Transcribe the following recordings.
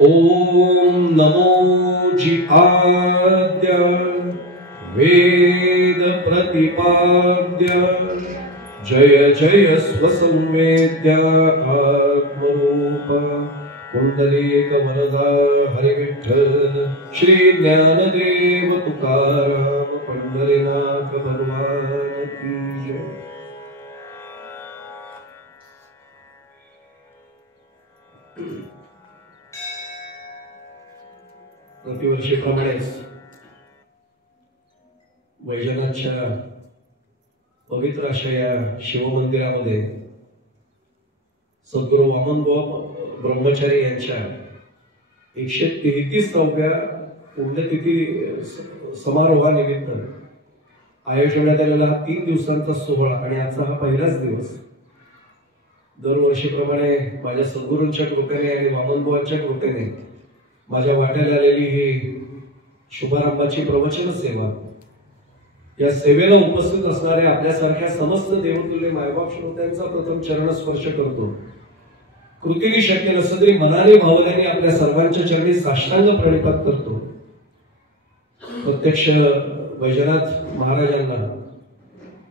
ओम नमो जी आद्य वेद प्रतिपाद्य जय जय स्वसंवेद्य आत्मरूप कुंडलीक वरदा हरि विठ्ठल श्री ज्ञानदेव तुकाराम पंढरीनाथ भगवान की जय। प्रतिवर्षीप्रमाणेच वैजनाथच्या पवित्र अशा या शिवमंदिरामध्ये सद्गुरू वामनबुवा ब्रह्मचारी यांच्या 133व्या पुण्यतिथी समारोहानिमित्त आयोजण्यात आलेला 3 दिवसांचा सोहळा आणि आजचा हा पहिलाच दिवस। दरवर्षीप्रमाणे माझ्या सद्गुरूंच्या कृपेने आणि वामनबुवांच्या कृपेने माझ्या वाट्याला आलेली ही शुभारंभाची प्रवचन सेवा, या सेवेला उपस्थित असणाऱ्या आपल्यासारख्या समस्त देवतुल्य मायबाप श्रोत्यांचा प्रथम चरण स्पर्श करतो। कृतीने शक्य नसलं तरी मनाने भावनेने आपल्या सर्वांच्या चरणी साष्टांग प्रणिपात करतो। प्रत्यक्ष वैजनाथ महाराजांना,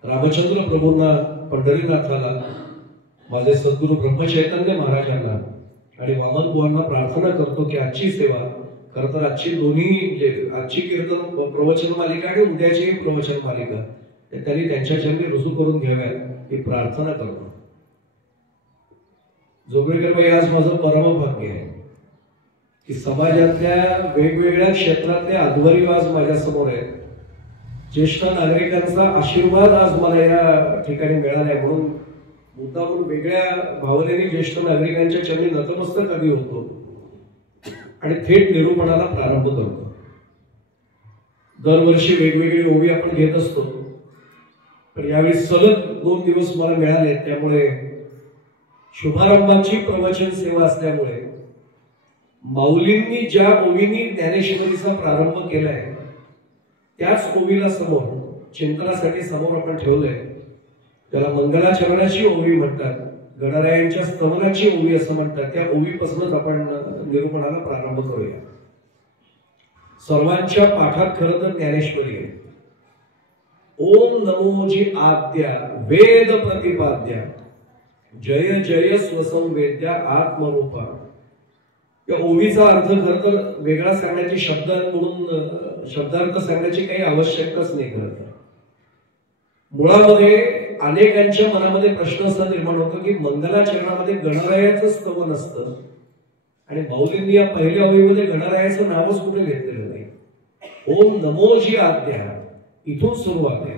रामचंद्र प्रभूंना, पंढरीनाथाला, माझे सद्गुरू ब्रह्मचैतन्य महाराजांना आणि वामनबुवांना प्रार्थना करतो की आजची सेवा, खरं तर आजची दोन्ही आजची कीर्तन प्रवचन मालिका आणि उद्याची प्रवचन मालिका त्यांनी त्यांच्या चरणी रुजू करून घ्याव्यात ही प्रार्थना करतो। जोगळेकर बाई, आज माझं परमभाग्य आहे की समाजातल्या वेगवेगळ्या क्षेत्रातले आध्वरी आज माझ्या समोर आहेत। ज्येष्ठ नागरिकांचा आशीर्वाद आज मला या ठिकाणी मिळाला म्हणून मुद्दामून वेगळ्या भावनेने ज्येष्ठ नागरिकांच्या चरणी नतमस्तक आधी होतो आणि थेट निरूपणाला प्रारंभ करतो। दरवर्षी वेगवेगळी ओवी आपण घेत असतो, पण यावेळी सलग 2 दिवस मला मिळाले, त्यामुळे शुभारंभाची प्रवचन सेवा असल्यामुळे माऊलींनी ज्या ओवीनी ज्ञानेश्वरीचा प्रारंभ केलाय त्याच ओवीला समोर चिंतनासाठी समोर आपण ठेवलंय। त्याला मंगलाचरणाची ओवी म्हणतात, गणरायांच्या स्तवनाची ओवी असं म्हणतात। त्या ओवीपासूनच आपण निरूपणाला प्रारंभ करूया। सर्वांच्या पाठात खरं तर ज्ञानेश्वरी आहे। ओम नमो जी आद्या वेद प्रतिपाद्या जय जय स्वसंवेद्य आत्मरूपा। या ओवीचा अर्थ खरं तर वेगळा सांगण्याची शब्दार्थ सांगण्याची काही आवश्यकताच नाही। खरं तर मुळामध्ये अनेकांच्या मनामध्ये प्रश्न असा निर्माण होतो की मंगलाचरणामध्ये गणरायाचं स्तवन असतं आणि माऊलींनी या पहिल्या ओवीमध्ये गणरायाचं नावच कुठे घेतलेलं नाही। ओम नमो जी आद्या इथून सुरुवात आहे।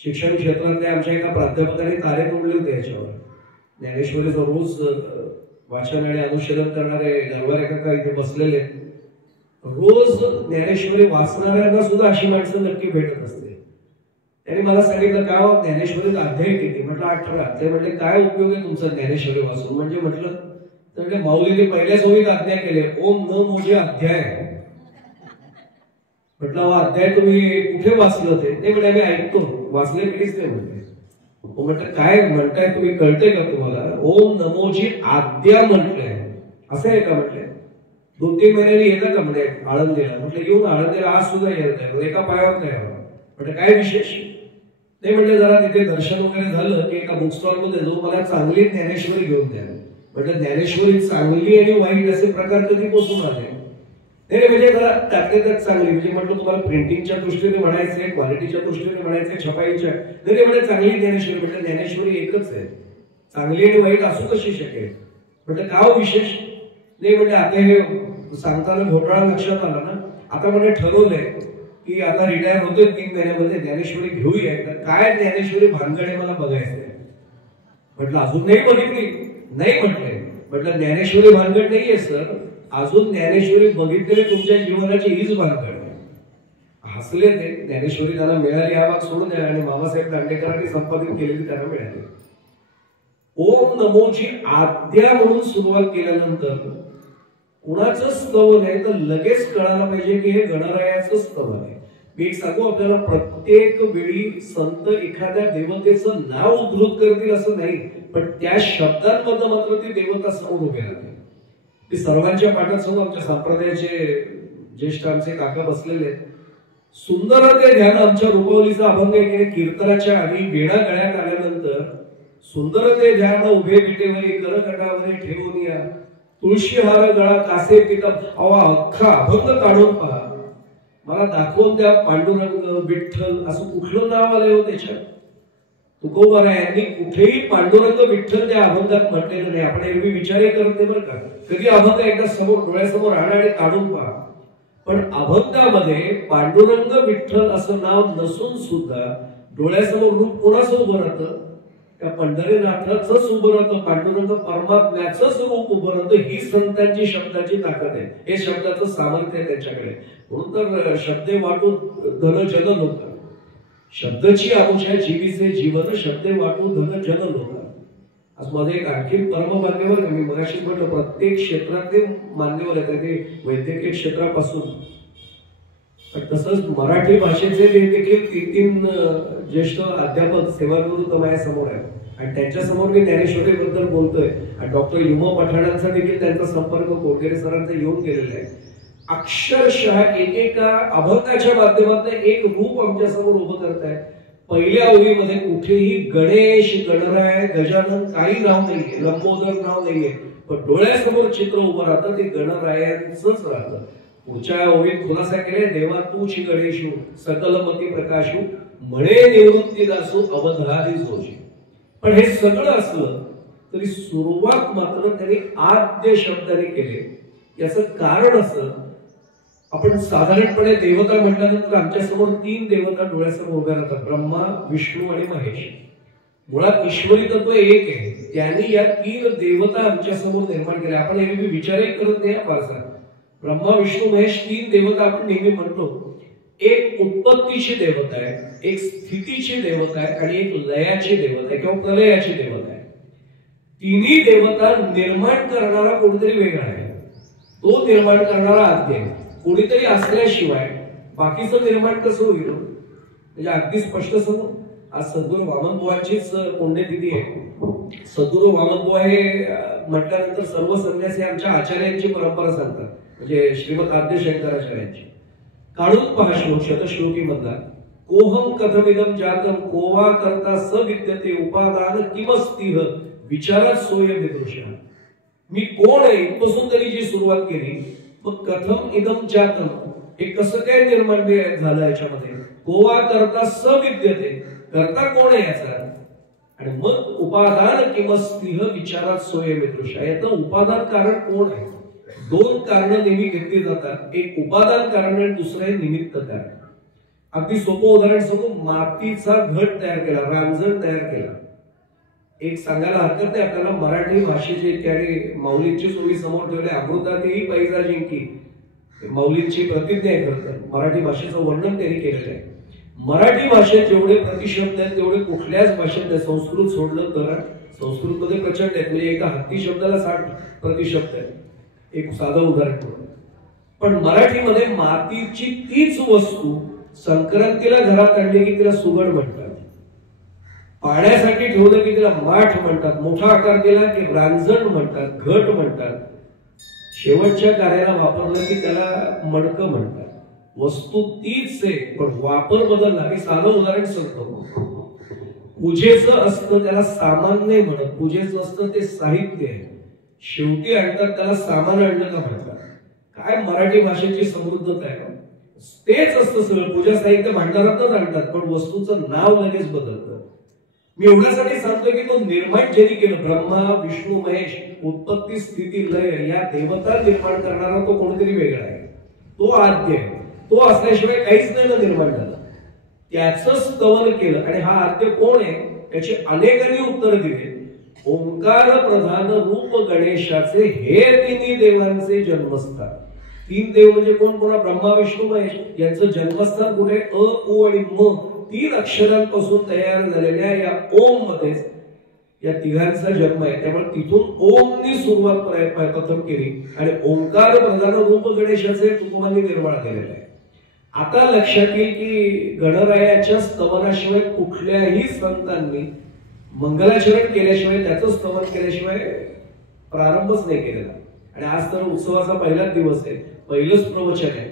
शिक्षण क्षेत्रातल्या आमच्या एका प्राध्यापकाने तारे तोडले होते याच्यावर। ज्ञानेश्वरीचं रोज वाचन आणि अनुशीलन करणारे गरवारे काका इथे बसलेले, रोज ज्ञानेश्वरी वाचणाऱ्यांना सुद्धा अशी माणसं नक्की भेटत असते। त्यांनी मला सांगितलं, काय ज्ञानेश्वरीचा अध्याय किती? म्हटलं 18। ते म्हटले काय उपयोग आहे तुमचा ज्ञानेश्वरी वाचून? म्हणजे म्हटलं तर माऊलीने पहिल्याच ओवीत आज्ञा केली, ओम न मोजे अध्याय। म्हटलं हा अध्याय तुम्ही कुठे वाचलं? ते म्हणजे आम्ही ऐकतो, वाचले कधीच नाही म्हणते। म्हटलं काय म्हणताय तुम्ही, कळतंय का तुम्हाला? ओम नमोजी आद्या म्हटलंय, असं आहे का? म्हटलंय 2-3 महिन्यांनी येतं का म्हणजे आळंदीला? म्हटलं येऊन आळंदीला आज सुद्धा येत आहे, एका पायावर नाही आला। म्हटलं काय विशेष? ते म्हटलं जरा तिथे दर्शन वगैरे झालं की एका बुक स्टॉल मध्ये जो मला चांगली ज्ञानेश्वरी घेऊन द्या। म्हटलं ज्ञानेश्वरी चांगली आणि वाईट असे प्रकार कधी पोचून आले? नाही म्हणजे जरा त्यातले त्यात चांगली, म्हणजे म्हटलं तुम्हाला प्रिंटिंगच्या दृष्टीने म्हणायचंय, क्वालिटीच्या दृष्टीने म्हणायचंय, छपाईच्या, तरी म्हणजे चांगली ज्ञानेश्वरी। म्हटलं ज्ञानेश्वरी एकच आहे, चांगली आणि वाईट असू कशी शकेल? म्हटलं का विशेष? नाही म्हणजे आता हे सांगताना घोटाळा लक्षात आला ना, आता म्हणजे ठरवलंय की आता रिटायर होतोय 3 महिन्यामध्ये, ज्ञानेश्वरी घेऊया। काय ज्ञानेश्वरी भानगडे मला बघायचंय। म्हटलं अजून नाही बघितली? नाही म्हटलंय। म्हटलं ज्ञानेश्वरी भानगड नाहीये सर, अजून ज्ञानेश्वरी बघितलेली तुमच्या जीवनाची हीच भानगड आहे। हसले ते। ज्ञानेश्वरी त्यांना मिळाली हा भाग सोडून द्या आणि बाबासाहेब दांडेकरांनी संपादित केलेली त्यांना मिळाली। ओम नमोची आद्या म्हणून सुरुवात केल्यानंतर कुणाचं स्तवन आहे तर लगेच कळायला पाहिजे की हे गणरायाचं स्तवन आहे। मी एक सांगू आपल्याला, प्रत्येक वेळी संत एखाद्या देवतेचं नाव उद्धृत करतील असं नाही, पण त्या शब्दांमध्ये मात्र ती देवता समोर उभी राहते। की सर्वांच्या पाठासमोर आमच्या संप्रदायाचे ज्येष्ठ आमचे काका बसलेले आहेत. सुंदर ते ध्यान आमच्या रूपवलीचा अभंग केले. कीर्तनाच्या आधी वेणा गळ्यात आल्यानंतर सुंदर ते ध्यान उभे विटेवरी करकटावरी ठेवून या तुळशी हार गळा कासे पिता अख्खा अभंग काढून पहा. मला दाखवून द्या पांडुरंग विठ्ठल असं कुठलं नाव आलंय हो त्याच्यात. तुकोबारायांनी कुठेही पांडुरंग विठ्ठल त्या अभंगात म्हटलेलं नाही. आपण एरवी विचारही करत नाही बरं का. कधी अभंग एकदा समोर डोळ्यासमोर आणा आणि काढून पहा. पण अभंगामध्ये पांडुरंग विठ्ठल असं नाव नसून सुद्धा डोळ्यासमोर रूप कोणाचं उभं राहतं? त्या पंढरीनाथाचंच उभं राहतं. पांडुरंग परमात्म्याचंच रूप उभं राहतं. ही संतांची शब्दाची ताकद आहे. हे शब्दाचं सामर्थ्य आहे त्यांच्याकडे. म्हणून तर शब्दे वाटून धन जन लोक. शब्दाची आमुषा जीवीचे जीवन शब्दे वाटून धन जन लोक. आज माझे एक आणखी परम मान्यवर मी मगाशी म्हटलं प्रत्येक क्षेत्रातले मान्यवर आहेत. ते वैद्यकीय क्षेत्रापासून तसंच मराठी भाषेचे देखील 3 ज्येष्ठ अध्यापक सेवानिवृत्त माझ्यासमोर आहेत. आणि त्यांच्यासमोर मी ज्ञानेश्वरी बद्दल बोलतोय. आणि डॉक्टर युमा पठाणांचा देखील त्यांचा संपर्क कोरगेरे सरांचा येऊन गेलेला आहे. अक्षरशः एकेका अभंगाच्या माध्यमातून एक रूप आमच्या समोर उभं करतायत. पहिल्या ओळीमध्ये कुठेही गणेश गणराय गजानन काही नाव नाहीये, लंबोदर नाव नाहीये. पण डोळ्यासमोर चित्र उभं राहतं ते गणरायांचंच राहतं. पुढच्या ओळीत खुलासा केले देवा तूच गणेशू सकलमती प्रकाशू म्हणे निवृत्ती दासू अवधारी जोशी. पण हे सगळं असलं तरी सुरुवात मात्र त्यांनी आद्य शब्दाने केले. याचं कारण असं आपण साधारणपणे देवता म्हटल्यानंतर आमच्या समोर 3 देवता डोळ्यासमोर उभ्या राहतात. ब्रह्मा विष्णू आणि महेश. मुळात ईश्वरी तत्व एक आहे. त्यांनी या 3 देवता आमच्या समोर निर्माण केल्या. आपण एरवी विचारही करत नाही फारसा. ब्रह्मा विष्णू महेश 3 देवता आपण नेहमी म्हणतो. एक उत्पत्तीची देवता आहे, एक स्थितीची देवता आहे आणि एक लयाची देवता आहे किंवा प्रलयाची देवता आहे. तिन्ही देवता निर्माण करणारा कोणतरी वेगळा आहे. तो निर्माण करणारा आद्य आहे. कोणीतरी असल्याशिवाय बाकीचं निर्माण कसं होईल? म्हणजे अगदी स्पष्ट सांगू, आज सद्गुरू वामनबुवांचीच पुण्यतिथी आहे. सद्गुरू वामनबुवा हे म्हटल्यानंतर सर्व संन्यासी आमच्या आचार्यांची परंपरा सांगतात. म्हणजे श्रीमद आद्य शंकराचार्यांची. काढून पहा श्लोक शतश्लोकी मधला. कोहम कथमिदम जातम कोवा करता सविद्यते उपादान किमस्तिह विचारात सोय विदृश्य. मी कोण आहे इथपासून तरी जी सुरुवात केली. मग कथम इदम जातम हे कसं काय निर्माण झालं याच्यामध्ये. कोवा करता सविद्यते करता कोण आहे याचा. आणि मग उपादान किमस्तिह विचारात सोय विदृश्य. याचं उपादान कारण कोण आहे. 2 कारणं नेहमी घेतली जातात. एक उपादान कारण आणि दुसरं आहे निमित्त कारण. अगदी सोपं उदाहरण सांगू. मातीचा घट तयार केला, रांजण तयार केला. एक सांगायला हरकत नाही आपल्याला मराठी भाषेचे त्याने माऊलींची सोयी समोर ठेवले. अमृतातही पैजा जिंकी माऊलींची प्रतिज्ञा आहे. खरं मराठी भाषेचं वर्णन त्यांनी केलेलं आहे. मराठी भाषेत जेवढे प्रतिशब्द आहेत तेवढे कुठल्याच भाषेत नाही. संस्कृत सोडलं तर संस्कृत मध्ये प्रचंड आहेत. म्हणजे एका हत्ती शब्दाला 60 प्रतिशब्द आहेत. एक साधं उदाहरण म्हणून. पण मराठीमध्ये मातीची तीच वस्तू संक्रांतीला घरात आणली की तिला सुगड म्हणतात. पाण्यासाठी ठेवलं की तिला माठ म्हणतात. मोठा आकार दिला की रांजण म्हणतात, घट म्हणतात. शेवटच्या कार्याला वापरलं की त्याला मडकं म्हणतात. वस्तू तीच आहे पण वापर बदलला. मी साधं उदाहरण सांगतो. पूजेचं असतं त्याला सामान नाही म्हणत. पूजेचं असतं ते साहित्य आहे. शेवटी आणतात त्याला सामान आणलं का म्हणतात. काय मराठी भाषेची समृद्धता आहे. तेच असतं सगळं. पूजा साहित्य भांडारातच आणतात पण वस्तूचं नाव लगेच बदलतं. मी एवढ्यासाठी सांगतोय की तो निर्माण ज्यांनी केलं ब्रह्मा विष्णू महेश उत्पत्ती स्थिती लय या देवता निर्माण करणारा तो कोणीतरी वेगळा आहे. तो आद्य आहे. तो असल्याशिवाय काहीच नाही ना निर्माण झालं. त्याचं स्तवन केलं. आणि हा आद्य कोण आहे त्याची अनेकांनी उत्तर दिली. ओंकार प्रधान रूप गणेशाचे हे 3 देवांचे जन्मस्थान. 3 देव म्हणजे कोण कोणा ब्रह्मा विष्णू महेश यांचं जन्मस्थान कुठे. अ उ आणि म 3 अक्षरांपासून तयार झालेल्या या ओम मध्येच या तिघांचा जन्म आहे. त्यामुळे तिथून ओमनी सुरुवात प्रथम केली आणि ओंकार प्रधान रूप गणेशाचे तुकोबांनी निर्माण केलेलं आहे. आता लक्षात येईल की गणरायाच्या स्तवनाशिवाय कुठल्याही संतांनी मंगलाचरण केल्याशिवाय त्याचं स्तवन केल्याशिवाय प्रारंभच नाही केलेला. आणि आज तर उत्सवाचा पहिलाच दिवस आहे, पहिलंच प्रवचन आहे,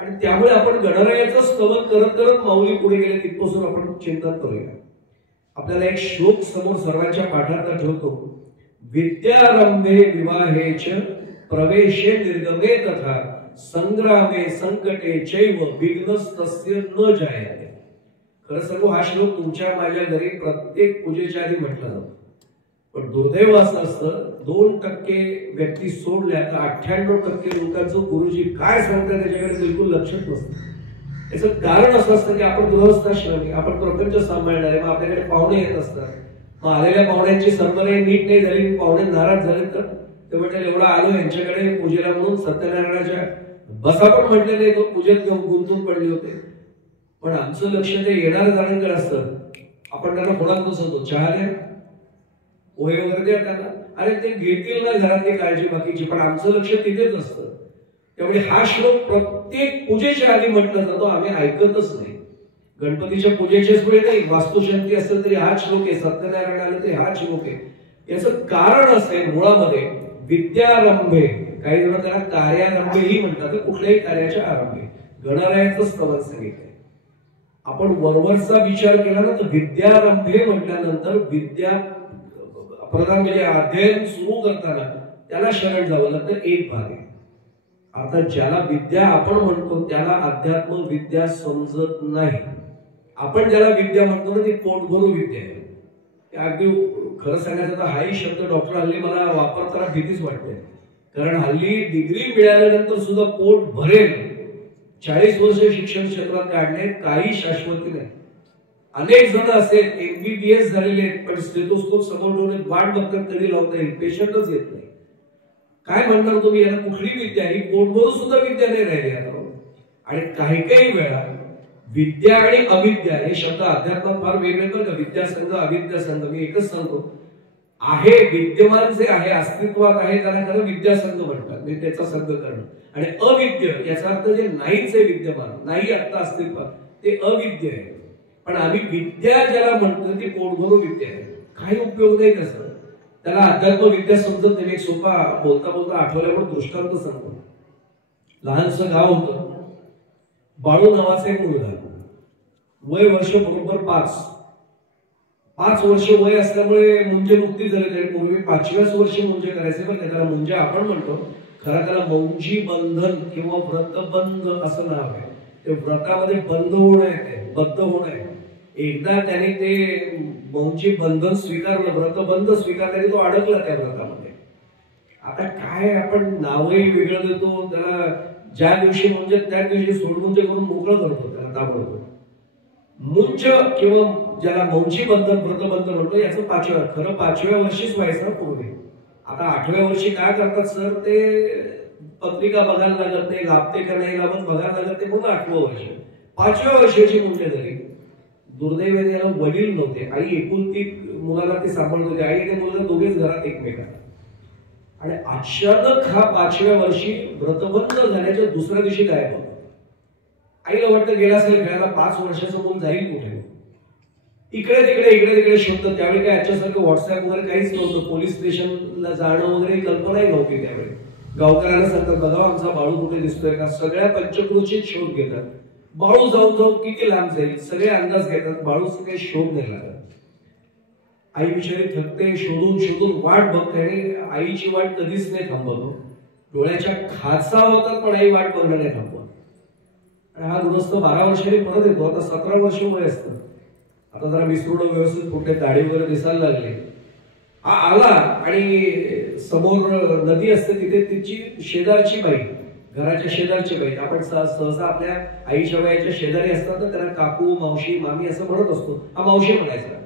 आणि त्यामुळे आपण गणरायाचं स्तवन करत करत माऊली पुढे गेले तिथपासून आपण चिंतन करूया. आपल्याला एक श्लोक समोर सर्वांच्या पाठात ठेवतो. विद्यारंभे विवाहेच प्रवेशे निर्गमे तथा संग्रामे संकटे चैव विघ्नस्तस्य न जायते. खरं सांगू, हा श्लोक तुमच्या माझ्या घरी प्रत्येक पूजेच्या आधी म्हटला जातो. पण दुर्दैव असं असतं, 2% व्यक्ती सोडल्या तर 98% लोकांचं गुरुजी काय सांगतात त्याच्याकडे बिलकुल लक्षच नसतं. याचं कारण असं असतं की आपण गृहस्थाश्रमी, आपण प्रपंच सांभाळणारे, मग आपल्याकडे पाहुणे येत असतात. मग आलेल्या पाहुण्यांची सरबराई नीट नाही झाली, पाहुणे नाराज झाले तर ते म्हणतात एवढा आलो यांच्याकडे पूजेला म्हणून सत्यनारायणाच्या बसा पण म्हटले नाही, तो पूजेत घेऊन गुंतून पडले होते. पण आमचं लक्ष ते येणाऱ्या जणांकडे असतं. आपण त्यांना कोणाला बसवतो, चहा द्या, पोहे वगैरे द्या त्यांना, अरे ते घेतील ना घरातली काळजी बाकीची, पण आमचं लक्ष तिथेच असतं. त्यामुळे हा श्लोक प्रत्येक पूजेच्या आधी म्हटला जातो, आम्ही ऐकतच नाही. गणपतीच्या पूजेच्याच वेळी नाही, वास्तुशांती असेल तरी हा श्लोक आहे, सत्यनारायण आले तरी हा श्लोक आहे. याचं कारण असे मुळामध्ये विद्यारंभे, काही जण त्याला कार्यारंभेही म्हणतात, कुठल्याही कार्याच्या आरंभे गणरायाचं स्तवन सांगितलंय. आपण वरवरचा विचार केला ना तर विद्यारंभे म्हटल्यानंतर विद्या प्रधान म्हणजे अध्ययन सुरू करताना त्याला शरण जावं लागतं, एक भाग आहे. आता ज्याला विद्या आपण म्हणतो त्याला अध्यात्म विद्या समजत नाही. आपण ज्याला विद्या म्हणतो ना ती पोटभरू विद्या आहे. अगदी खरं सांगायचं तर हाही शब्द डॉक्टर हल्ली मला वापरताना भीतीच वाटते, कारण हल्ली डिग्री मिळाल्यानंतर सुद्धा पोट भरेल 40 वर्ष शिक्षण क्षेत्रात काढणे काही शाश्वती नाही. अनेक जण असे MBBS झालेले आहेत, पण स्टेथोस्कोप समोर ठेवून वाट बघतात कधी लावता येईल, पेशंटच येत नाही. काय म्हणणार तुम्ही, याला कुठली विद्या, ही पोटभरू सुद्धा विद्या नाही राहिली आता. आणि काही काही वेळा विद्या आणि अविद्या हे शब्द अध्यात्मात फार वेगळे बरं का. विद्यासंघ अविद्या संघ, मी एकच सांगतो, आहे विद्यमान जे आहे अस्तित्वात आहे त्याला खरं विद्यासंघ म्हणतात, मी त्याचा संघ करणं. आणि अविद्य याचा अर्थ जे नाहीच आहे, विद्यमान नाही आता अस्तित्वात, ते अविद्य आहे. पण आम्ही विद्या ज्याला म्हणतो ती पोटभरू विद्या आहे, काही उपयोग नाही त्याचा. त्याला अध्यात्म विद्या समजत नाही. एक सोपा बोलता बोलता आठवल्यामुळे दृष्टांत सांगतो. लहानसं गाव होतं, बाळू नावाचा एक मुलगा, वय वर्ष बरोबर 5 वर्ष वय असल्यामुळे मुंजे मुक्ती झाली. त्याने पूर्वी 5व्याच वर्षी मुंजे करायचे, पण त्याला मुंजे आपण म्हणतो, खरं त्याला मौंजी बंधन किंवा व्रतबंध असं नाव आहे. ते व्रतामध्ये बंद होणं आहे, बद्ध होणं आहे. एकदा त्याने ते मौंजी बंधन स्वीकारलं, व्रतबंध स्वीकारल्याने तो अडकला त्या व्रतामध्ये. आता काय आपण नावही वेगळं देतो त्याला, ज्या दिवशी म्हणजे त्या दिवशी सोडमुंजे करून मोकळं करतो त्याला ताबडतोब. मुंज किंवा ज्याला मौंजी बंधन व्रतबंध म्हणतो याचं 5व्या वर्षीच व्हायचं पूर्वी. आता 8व्या वर्षी काय करतात सर, ते पत्रिका बघायला लागत नाही, लाभते का नाही लाभत बघायला लागत नाही, म्हणून 8वं वर्ष. 5व्या वर्षाची मुंजे झाली. दुर्दैवाने याला वडील नव्हते, आई एकुलती मुलाला ते सांभाळत होते. आई आणि मुलगा दोघेच घरात एकमेकांना. आणि अचानक हा 5व्या वर्षी व्रतबंध झाल्याच्या दुसऱ्या दिवशी गायब होता. आईला वाटतं गेला असेल खेळायला, 5 वर्षाचं मूल जाईल कुठे. इकडे तिकडे शोधतं. त्यावेळी काय याच्यासारखं व्हॉट्सअप वगैरे काहीच नव्हतं, पोलीस स्टेशनला जाणं वगैरे कल्पनाही नव्हती त्यावेळी. गावकऱ्यांना सांगतात बघा आमचा बाळू कुठे दिसतोय का. सगळ्या पंचक्रोशीत शोध घेतात. बाळू जाऊन किती लांब जाईल सगळे अंदाज घेतात, बाळूचा काही शोध नाही लागत. आई बिचारी थकते, शोधून वाट बघते, आणि आईची वाट कधीच नाही थांबवतो. डोळ्याच्या खाचा होतात पण आई वाट बघणं नाही थांबवत. आणि हा गृहस्थ 12 वर्षांनी परत येतो. आता 17 वर्ष वय असतं. आता जरा मिसरूड व्यवस्थित कुठे दाढी वगैरे दिसायला लागली. हा आला आणि समोर नदी असते, तिथे तिची शेजारची बाई, घराच्या शेजारची बाई, आपण सहसा आपल्या आईच्या वयाच्या शेजारी असतात ना, त्यांना काकू मावशी मामी असं म्हणत असतो. हा मावशी म्हणायचा.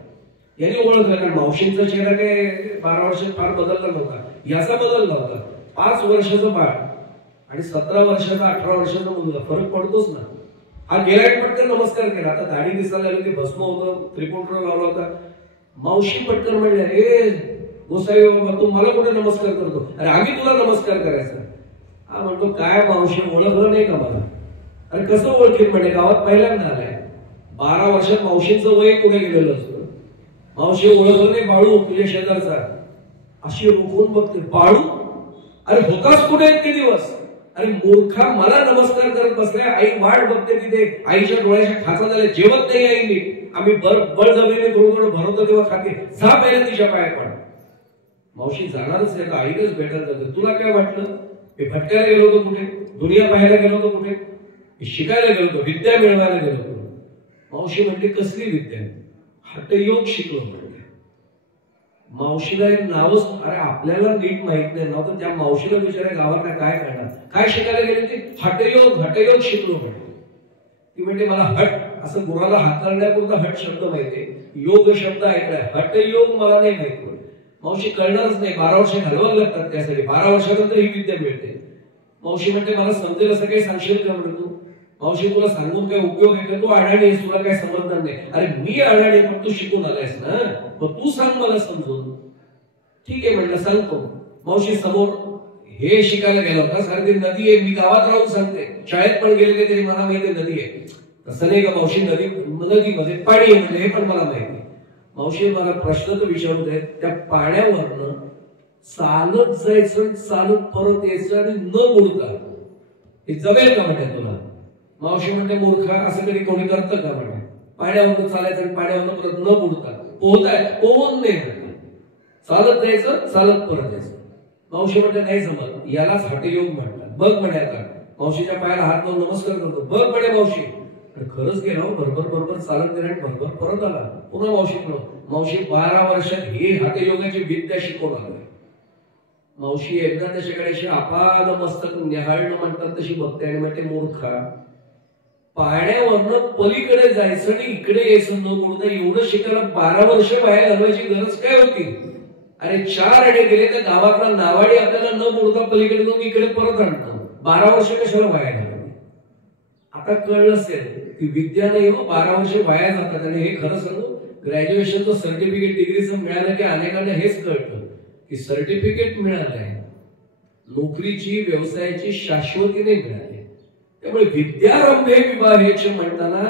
याने ओळखलं, कारण मावशींचा चेहरा काय 12 वर्षात फार बदलला नव्हता, याचा बदलला होता. 5 वर्षाचं बाळ आणि 17 वर्षाचा 18 वर्षाचा मुलगा, फरक पडतोच ना. हा गेला पटकन नमस्कार केला. आता दाढी दिसायला लागली, ते भस्म होतं, त्रिपुंड लावला होता. मावशी पटकन म्हणले, अरे गोसाई बाबा तू मला कुठे नमस्कार करतो, अरे आम्ही तुला नमस्कार करायचा. हा म्हणतो काय मावशी ओळखलं नाही का मला. अरे कसं ओळखेल म्हणे, गावात पहिल्यांदा आलाय. 12 वर्षात मावशींचं वय कुठे गेलेलं असतं. मावशी ओळखलं नाही, बाळू तुझ्या शेजारचा. अशी रोखून बघते, बाळू अरे होताच कुठे इतके दिवस? अरे मूर्खा, मला नमस्कार करत बसलाय, आई वाट बघते तिथे, आईच्या डोळ्याच्या खाचा झाल्या, जेवत नाही आई नीट, आम्ही बळजबरीने थोडं थोडं भरवतो तेव्हा खाते, जा पहिल्या तिच्या पाया पड. मावशी जाणारच नाही तर आईलाच भेटायला जाते. तुला काय वाटलं? मी भटकायला गेलो होतो कुठे? दुनिया पाहायला गेलो होतो कुठे? शिकायला गेलो होतो, विद्या मिळवायला गेलो होतो. मावशी म्हणते कसली विद्या? हठयोग शिकलो म्हणते. मावशीला एक नावच, अरे आपल्याला नीट माहित नाही नाव, तर त्या मावशीला विचारायला गावात काय करणार? काय शिकायला गेले ते? हठयोग शिकलो म्हणते. ती म्हणते मला हट, असं गुराला हात करण्यापुरता हट शब्द माहितीये, योग शब्द ऐकलाय, हठयोग मला नाही माहिती. मावशी कळणारच नाही, 12 वर्ष घालवायला लागतात त्यासाठी, 12 वर्षानंतर ही विद्या मिळते. मावशी म्हणते मला समजेल असं काही सांगशील का म्हणतो तू? मावशी तुला सांगून काय उपयोग आहे का? तू अडाणी आहेस, तुला काय समजणार नाही. अरे मी अडाणी पण तू शिकून आलायस ना, मग तू सांग मला समजून. ठीक आहे म्हणलं सांगतो. मावशी समोर हे शिकायला गेला होता, सर ती नदी आहे, मी गावात राहून सांगते, शाळेत पण गेले तरी मला माहिती नदी आहे. तसं नाही का मावशी, नदीमध्ये पाणी आहे म्हणजे हे पण मला माहिती. मावशी मला प्रश्न तर विचारू दे, त्या पाण्यावरनं चालत जायचं, चालत परत यायचं आणि न बुडता हे जमेल का म्हणते तुला? मावशी म्हणते मूर्खा, असं कधी कोणी करतं का म्हणते? पाण्यावरनं चालायचं आणि पाण्यावरनं परत न बुडता पोहून नाही, चालत जायचं, चालत परत यायचं. मावशी म्हणते नाही जमत, यालाच हठयोग म्हणतात. बघ म्हणे आता, मावशीच्या पायाला हात लावून नमस्कार करतो, बघ म्हणे मावशी. खरंच गेला, बरोबर चालत गेला आणि बरोबर परत आला. पुन्हा मावशी 12 वर्षात ही हठयोगाची विद्या शिकवून आली. मावशी एकदा त्याच्याकडे अशी आपाद मस्तक न्याहाळणं म्हणतात तशी बघते आणि म्हणते मूर्खा, पाण्यावरनं पलीकडे जायचं आणि इकडे यायचं न बोलता एवढं शिकायला 12 वर्ष वाया घालवायची गरज काय होती? अरे 4 आणे गेले तर गावातला नावाडी आपल्याला न बोलता पलीकडे जाऊन इकडे परत आणतो. 12 वर्ष कशाला वाया घालवली? आता कळलं असेल की विद्या नाही हो, 12 वर्ष वाया जातात. आणि हे खरं सांगू, ग्रॅज्युएशनचं सर्टिफिकेट डिग्रीचं मिळालं की अनेकांना हेच कळतं की सर्टिफिकेट मिळालंय, नोकरीची व्यवसायाची शाश्वती नाही मिळाली. त्यामुळे विद्यारंभे विवाहेचे म्हणताना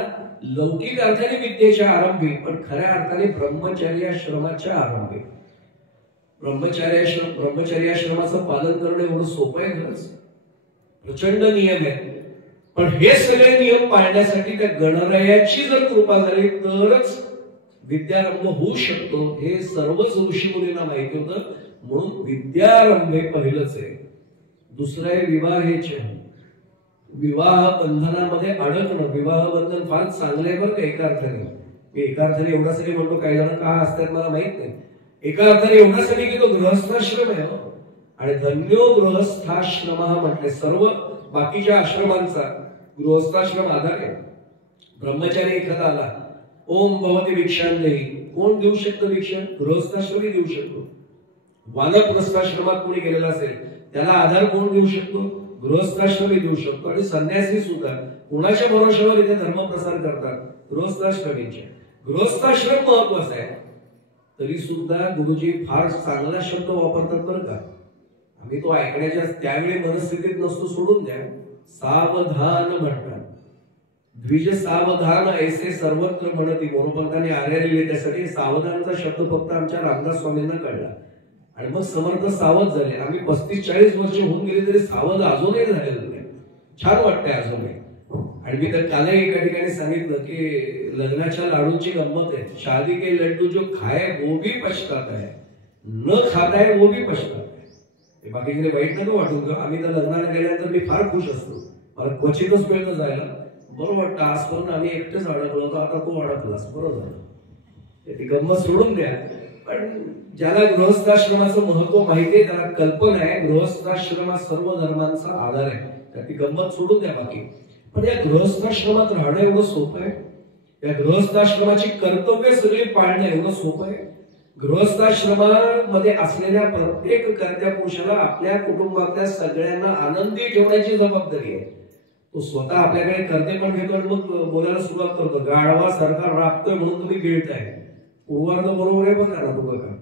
लौकिक अर्थाने विद्येच्या आरंभी, पण खऱ्या अर्थाने ब्रह्मचर्याश्रमाच्या आरंभी. ब्रह्मचर्याश्रमाचं पालन करणं एवढं सोपं आहे खरंच? प्रचंड नियम आहेत. पण हे सगळे नियम पाळण्यासाठी त्या गणरायाची जर कृपा झाली तरच विद्यारंभ होऊ शकतो, हे सर्वच ऋषी मुनींना माहिती होतं. म्हणून विद्यारंभे पहिलंच आहे. दुसरं आहे विवाहेचे. विवाह बंधनामध्ये अडकणं. विवाह बंधन फार चांगलं आहे बरं का एका अर्थाने. मी एका अर्थाने एवढ्यासाठी म्हणतो, काही जण का असतात मला माहित नाही. एका अर्थाने एवढ्यासाठी की तो गृहस्थाश्रम आहे आणि धन्यो गृहस्थाश्रम म्हटले. सर्व बाकीच्या आश्रमांचा गृहस्थाश्रम आधार आहे. ब्रह्मचारी एखादा आला, ओम भवती भिक्षां देही, कोण देऊ शकतं भिक्षा? गृहस्थाश्रमी देऊ शकतो. वानप्रस्थाश्रमात कोणी गेलेला असेल त्याला आधार कोण देऊ शकतो? गृहस्थाश्रमी देऊ शकतो. आणि संन्यासी सुद्धा कुणाच्या भरोशावर इथे धर्मप्रसार करतात? गृहस्थाश्रमींच्या. गृहस्थाश्रम महत्वाचा आहे. तरी सुद्धा गुरुजी फार चांगला शब्द वापरतात बरं का. आम्ही तो ऐकण्याच्या त्यावेळी मनस्थितीत नसतो, सोडून द्या. सावधान म्हणतात. द्विज सावधान ऐसे सर्वत्र म्हणती. मोरोपंतांनी आर्या लिहिले, त्यासाठी सावधानचा शब्द फक्त आमच्या रामदास स्वामींना कळला आणि मग समर्थ सावध झाले. आम्ही 35-40 वर्ष होऊन गेले तरी सावध अजूनही झालेलं नाही. छान वाटतंय अजूनही. आणि मी तर कालही एका ठिकाणी सांगितलं की लग्नाच्या लाडूची गंमत आहे. शादी के लड्डू जो खाए वो भी पछताता है, न खाता है वो भी पछताता है. बाकीचे वाईट नको वाटू का? आम्ही तर लग्नाला गेल्यानंतर मी फार खुश असतो. मला क्वचितच मिळतं जायला. बरं वाटतं. आजपर्यंत आम्ही एकटेच अडकलो होतो, आता तू अडकलास, बरं झालं. ती गंमत सोडून द्या. पण ज्याला गृहस्थाश्रमाचं महत्व माहितीये त्याला कल्पना आहे गृहस्थाश्रमात सर्व धर्मांचा आधार आहे. ती गंमत सोडून द्या बाकी. पण या गृहस्थाश्रमात राहणं एवढं सोपं आहे? या गृहस्थाश्रमाची कर्तव्य सगळी पाळणं एवढं सोपं आहे? गृहस्थाश्रमामध्ये असलेल्या प्रत्येक कर्त्या पुरुषाला आपल्या कुटुंबातल्या सगळ्यांना आनंदी ठेवण्याची जबाबदारी आहे. तो स्वतः आपल्याकडे कर्ते पण घेतो आणि मग बोलायला सुरुवात करतो. गाढवा सरकार राबतोय म्हणून तुम्ही गिळताय. पूर्वार्ध बरोबर आहे बघा ना, बघा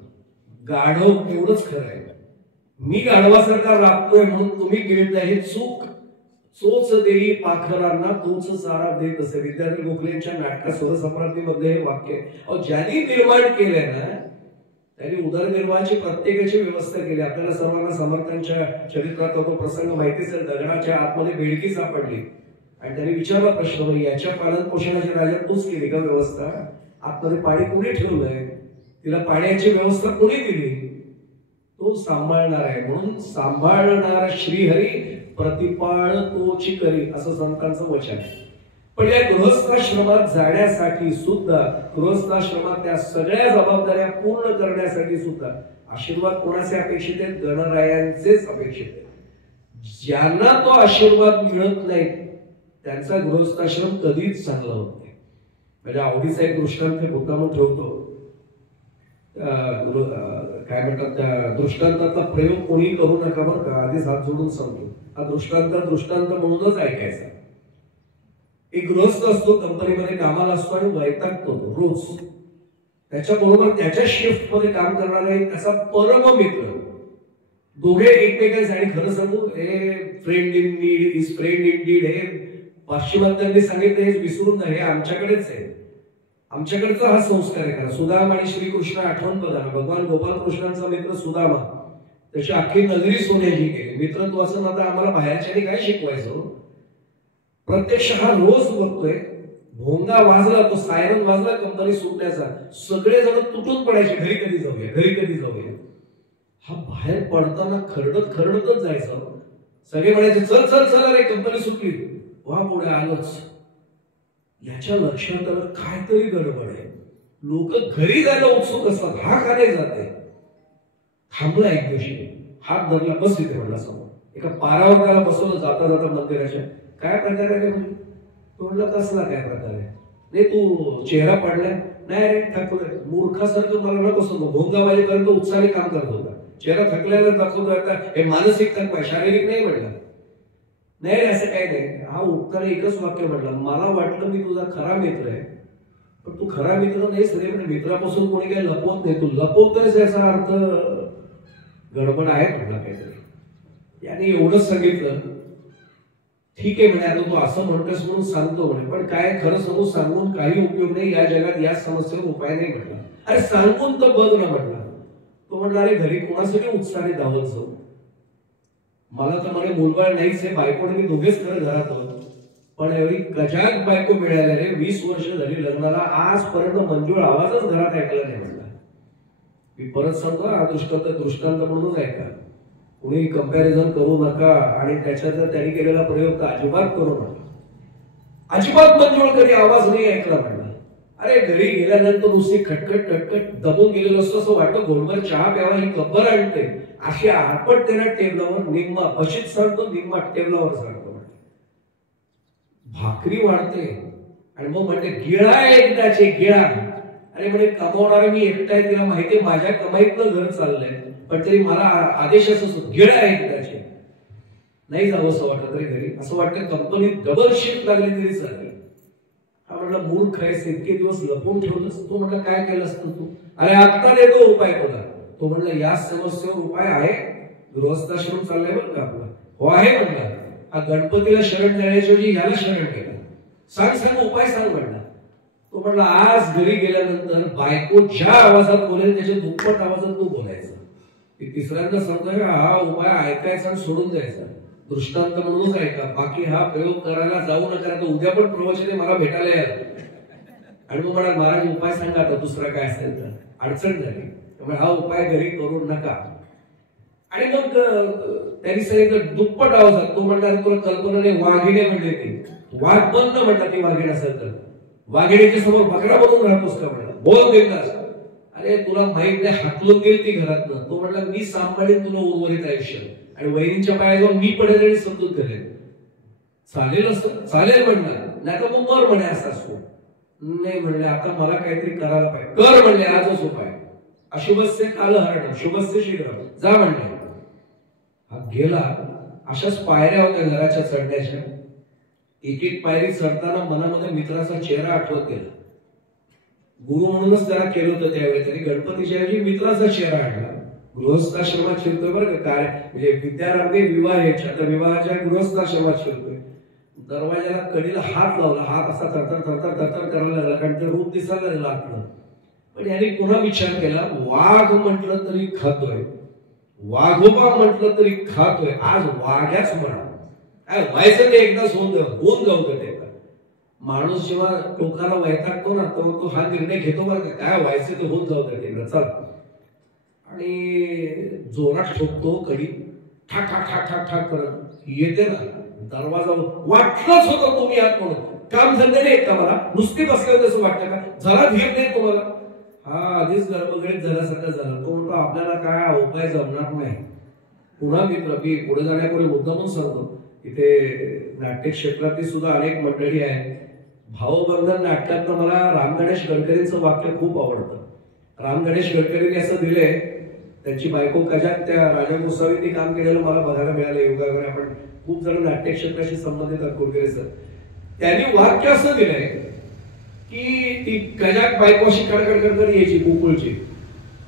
गाढव एवढंच खरं आहे. मी गाढवा सरकार राबतोय म्हणून तुम्ही गिळताय हे चूक. चोच देई पाखरांना तोच चारा देत असे. विद्याधर गोखलेंच्या नाटका स्वरसम्राज्ञीमध्ये हे वाक्य. ज्यांनी निर्माण केलंय ना त्यांनी उदरनिर्वाहाची प्रत्येकाची व्यवस्था केली. आपल्याला सर्वांना समर्थांच्या चरित्रात तो प्रसंग माहिती असेल. दगडाच्या आतमध्ये बेडकी सापडली आणि त्यांनी विचारला प्रश्न, याच्या पालन पोषणाची राजा तूच केली का व्यवस्था? आतमध्ये पाणी कोणी ठेवलंय? तिला पाण्याची व्यवस्था कोणी दिली? तो सांभाळणार आहे. म्हणून सांभाळणारा श्रीहरी प्रतिपाळ तोची करी, असं संतांचं वचन आहे. पण या गृहस्थाश्रमात जाण्यासाठी सुद्धा, गृहस्थाश्रमात त्या सगळ्या जबाबदाऱ्या पूर्ण करण्यासाठी सुद्धा आशीर्वाद कोणाचे अपेक्षित आहेत? गणरायांचेच अपेक्षित आहेत. ज्यांना तो आशीर्वाद मिळत नाही त्यांचा गृहस्थाश्रम कधीच चांगला होत नाही. माझ्या आवडीचा एक दृष्टांत मुद्दाम ठेवतो. काय म्हणतात, त्या दृष्टांताचा प्रयोग कोणी करू नका बरं का, आधीच हात जोडून सांगतो. हा दृष्टांत म्हणूनच ऐकायचा. एक गृहस्थ असतो, कंपनीमध्ये कामाला असतो आणि वैतागतो रोज. त्याच्याबरोबर त्याच्या शिफ्ट मध्ये काम करणारा एक असा परम मित्र, दोघे एकमेकांसाठी, खरं सांगू, हे friend in need is friend in deed, हे पाश्चिमात्यांनी सांगितलं, हे विसरून नाही, हे आमच्याकडेच आहे. आमच्याकडचा हा संस्कार आहे. सुदामा आणि श्रीकृष्ण आठवण बघा, भगवान गोपालकृष्णांचा मित्र सुदामा, त्याची अख्खी नगरी सोन्याची केली. मित्रत्वाचं नातं आम्हाला बाहेरच्याने काय शिकवायचं? प्रत्यक्ष हा रोज बघतोय, भोंगा वाजला, तो सायरन वाजला कंपनी सुटण्याचा, सगळेजण तुटून पडायचे, घरी कधी जाऊया, घरी कधी जाऊया. हा बाहेर पडताना खरडतच जायचं. सगळे म्हणायचे, चल चल चल, अरे कंपनी सुटली, वा पुढे आलोच. याच्या लक्षात आलं काहीतरी गडबड आहे. लोक घरी जायला उत्सुक असतात, हा का नाही जाते? थांबला एक दिवशी, हात धरला, बस इथे म्हणला समोर. एका पारावर त्याला बसवलं जाता जाता मंदिराच्या. काय प्रकार आहे तो? म्हणलं कसला काय प्रकार आहे? नाही, तू चेहरा पाडलाय? नाही रे, थकलोय. मूर्खासारखं मला न बसवतो, भोंगा वाजेपर्यंत उत्साही काम करत होता. चेहरा थकल्याला दाखवतो, हे मानसिक थकवा, शारीरिक नाही म्हणलं. नाही रे, असं काही नाही. हा उत्तर एकच वाक्य म्हटलं, मला वाटलं मी तुझा खरा मित्र आहे, पण तू खरा मित्र नाहीस रे. म्हणजे मित्रापासून कोणी काही लपवत नाही, तू लपवतोयस याचा अर्थ गडबड आहे म्हटलं काहीतरी. याने एवढंच सांगितलं, ठीक आहे म्हणे, आता तू असं म्हणतोस म्हणून सांगतो म्हणे, पण काय खरं सांगू, सांगून काही उपयोग नाही, या जगात या समस्येवर उपाय नाही म्हटला. अरे सांगून तर बघ ना म्हटला. तो म्हटला, अरे घरी कोणासाठी उत्साही धावत जाऊ? मला तर म्हणे मुलबाळ नाहीच आहे, बायकोने मी दोघेच खरं घरात आहोत, पण एवढी गजाक बायको मिळाल्या रे, 20 वर्ष झाली लग्नाला, आजपर्यंत मंजूळ आवाजच घरात ऐकला नाही म्हटला. मी परत सांगतो, हा दृष्टांत म्हणूनच ऐका, कुणी कंपॅरिझन करू नका. आणि त्याच्यात त्यांनी केलेला प्रयोग तर अजिबात करू नका. अजिबात मंजूळ कधी आवाज नाही ऐकला म्हटला. अरे घरी गेल्यानंतर नुसती खटखट खटखट दबून गेलेलो असतो, असं वाटतं गोलभर चहा प्यावा, ही कब्बर आणते, अशी आपट त्याला टेबलावर, निम्मा बशीत सांगतो, निम्मा टेबलावर सांगतो. भाकरी वाढते आणि मग म्हणते, गिळा एकदाचे गिळा. अरे म्हणजे कमावणारा मी एकटा आहे, तिला माहितीये माझ्या कमाईतनं घर चाललंय, पण तरी मला आदेश असं, गिळा एकदाचे. नाही जावं असं वाटत रे घरी, असं वाटतं कंपनीत डबल शिफ्ट लागली तरी चालेल. हा म्हटलं, मूर्ख आहेस, इतके दिवस लपवून ठेवलंस. तो म्हटलं, काय केलं असतं तू? अरे आत्ता देतो उपाय तुला. तो म्हणलं, या समस्येवर उपाय आहे, गृहस्थाश्रम चाललाय बरं का आपला. हो आहे म्हणला. हा गणपतीला शरण जाण्याऐवजी ह्याला शरण केलं. सांग सांग उपाय सांग म्हणला. तो म्हणला, आज घरी गेल्यानंतर बायको ज्या आवाजात बोलेल त्याच्या दुप्पट आवाजात तू बोलायचं. तिसऱ्यांदा सांगतोय, हा उपाय ऐकायचा आणि सोडून द्यायचा. दृष्टांत म्हणूनच ऐका, बाकी हा प्रयोग करायला जाऊ नका. तर उद्या पण प्रवचने मला भेटायला या. आणि मग म्हणा, महाराज उपाय सांगा आता दुसरा काय असेल तर. अडचण झाली, त्यामुळे हा उपाय घरी करू नका. आणि मग त्यांनी सांगितलं दुप्पट आवाजात. तो म्हणला, तुला कल्पना नाही, वाघिणे म्हणले ती. वाघ बनणं म्हणतात ती वाघीण असेल तर. वाघिणीच्या समोर बकरा बनवून राहतोस का म्हणला, बोल देतास. अरे तुला माहित नाही, हाकलून गेली ती घरातनं. तो म्हणला, मी सांभाळेन तुला उर्वरित आयुष्य, आणि वहिनींच्या पाया जाऊन मी पडेल आणि समजूत करेन. चालेल असं? चालेल म्हणला. नाही तर मग मर म्हणे असा असतो. नाही म्हणले, आता मला काहीतरी करायला पाहिजे. कर म्हणले, आजच उपाय. अशुभस्य काल हरण, शुभस्य शीघ्र, जा म्हणले. हा गेला. अशाच पायऱ्या होत्या घराच्या चढण्याच्या. एक एक पायरी चढताना मनामध्ये मित्राचा चेहरा आठवत गेला. गुरु म्हणूनच त्याला केलं होतं त्यावेळी. त्यांनी गणपतीच्या ऐवजी मित्राचा चेहरा आणला. गृहस्थाश्रमात शिरतोय बरं का, काय म्हणजे विद्यारामने विवाह यायच्या, तर विवाहाच्या गृहस्थाश्रमात शिरतोय. दरवाजाला कडीला हात लावला. हात असा थरथर थरथर थरथर करायला लागला, कारण ते रूप दिसायला लागलं आपलं. पण याने पुन्हा विचार केला, वाघ म्हटलं तरी खातोय, वाघोबा म्हटलं तरी खातोय, आज वाघ्याच म्हणा, काय व्हायचं ते एकदाच होऊन जाऊ दे. माणूस जेव्हा टोकाला वैतागतो ना, तेव्हा तो हा निर्णय घेतो बरं, काय व्हायचं ते होऊन जाऊ दे चल. आणि जोरात ठोकतो कडी, ठाक ठाक ठाक ठाक ठाक करत येते ना, दरवाजा वाटलंच होतं तुम्ही आत म्हणून. काम धंदे नाही का मला, नुसती बसल्यावर तसं वाटतं का, जरा धीर नाही तुम्हाला. हा आधीच गडबडीत झाल्यासारखं झालं. तो म्हणतो आपल्याला काय उपाय जमणार नाही. पुन्हा मी पुढे जाण्यापूर्वी मुद्दामून सांगतो, इथे नाट्य क्षेत्रातली सुद्धा अनेक मंडळी आहेत. भावबंधन नाटकात मला राम गणेश गडकरींचं वाक्य खूप आवडतं. राम गणेश गडकरींनी असं दिलंय, त्यांची बायको कजात त्या राजा गोसावींनी काम केलेलं मला बघायला मिळालं योगावर. आपण खूप जण नाट्य क्षेत्राशी संबंधित आहोत कुलकर्णी सर. त्यांनी वाक्य असं दिलंय की ती कजात बायको अशी कडकड यायची गोकुळची,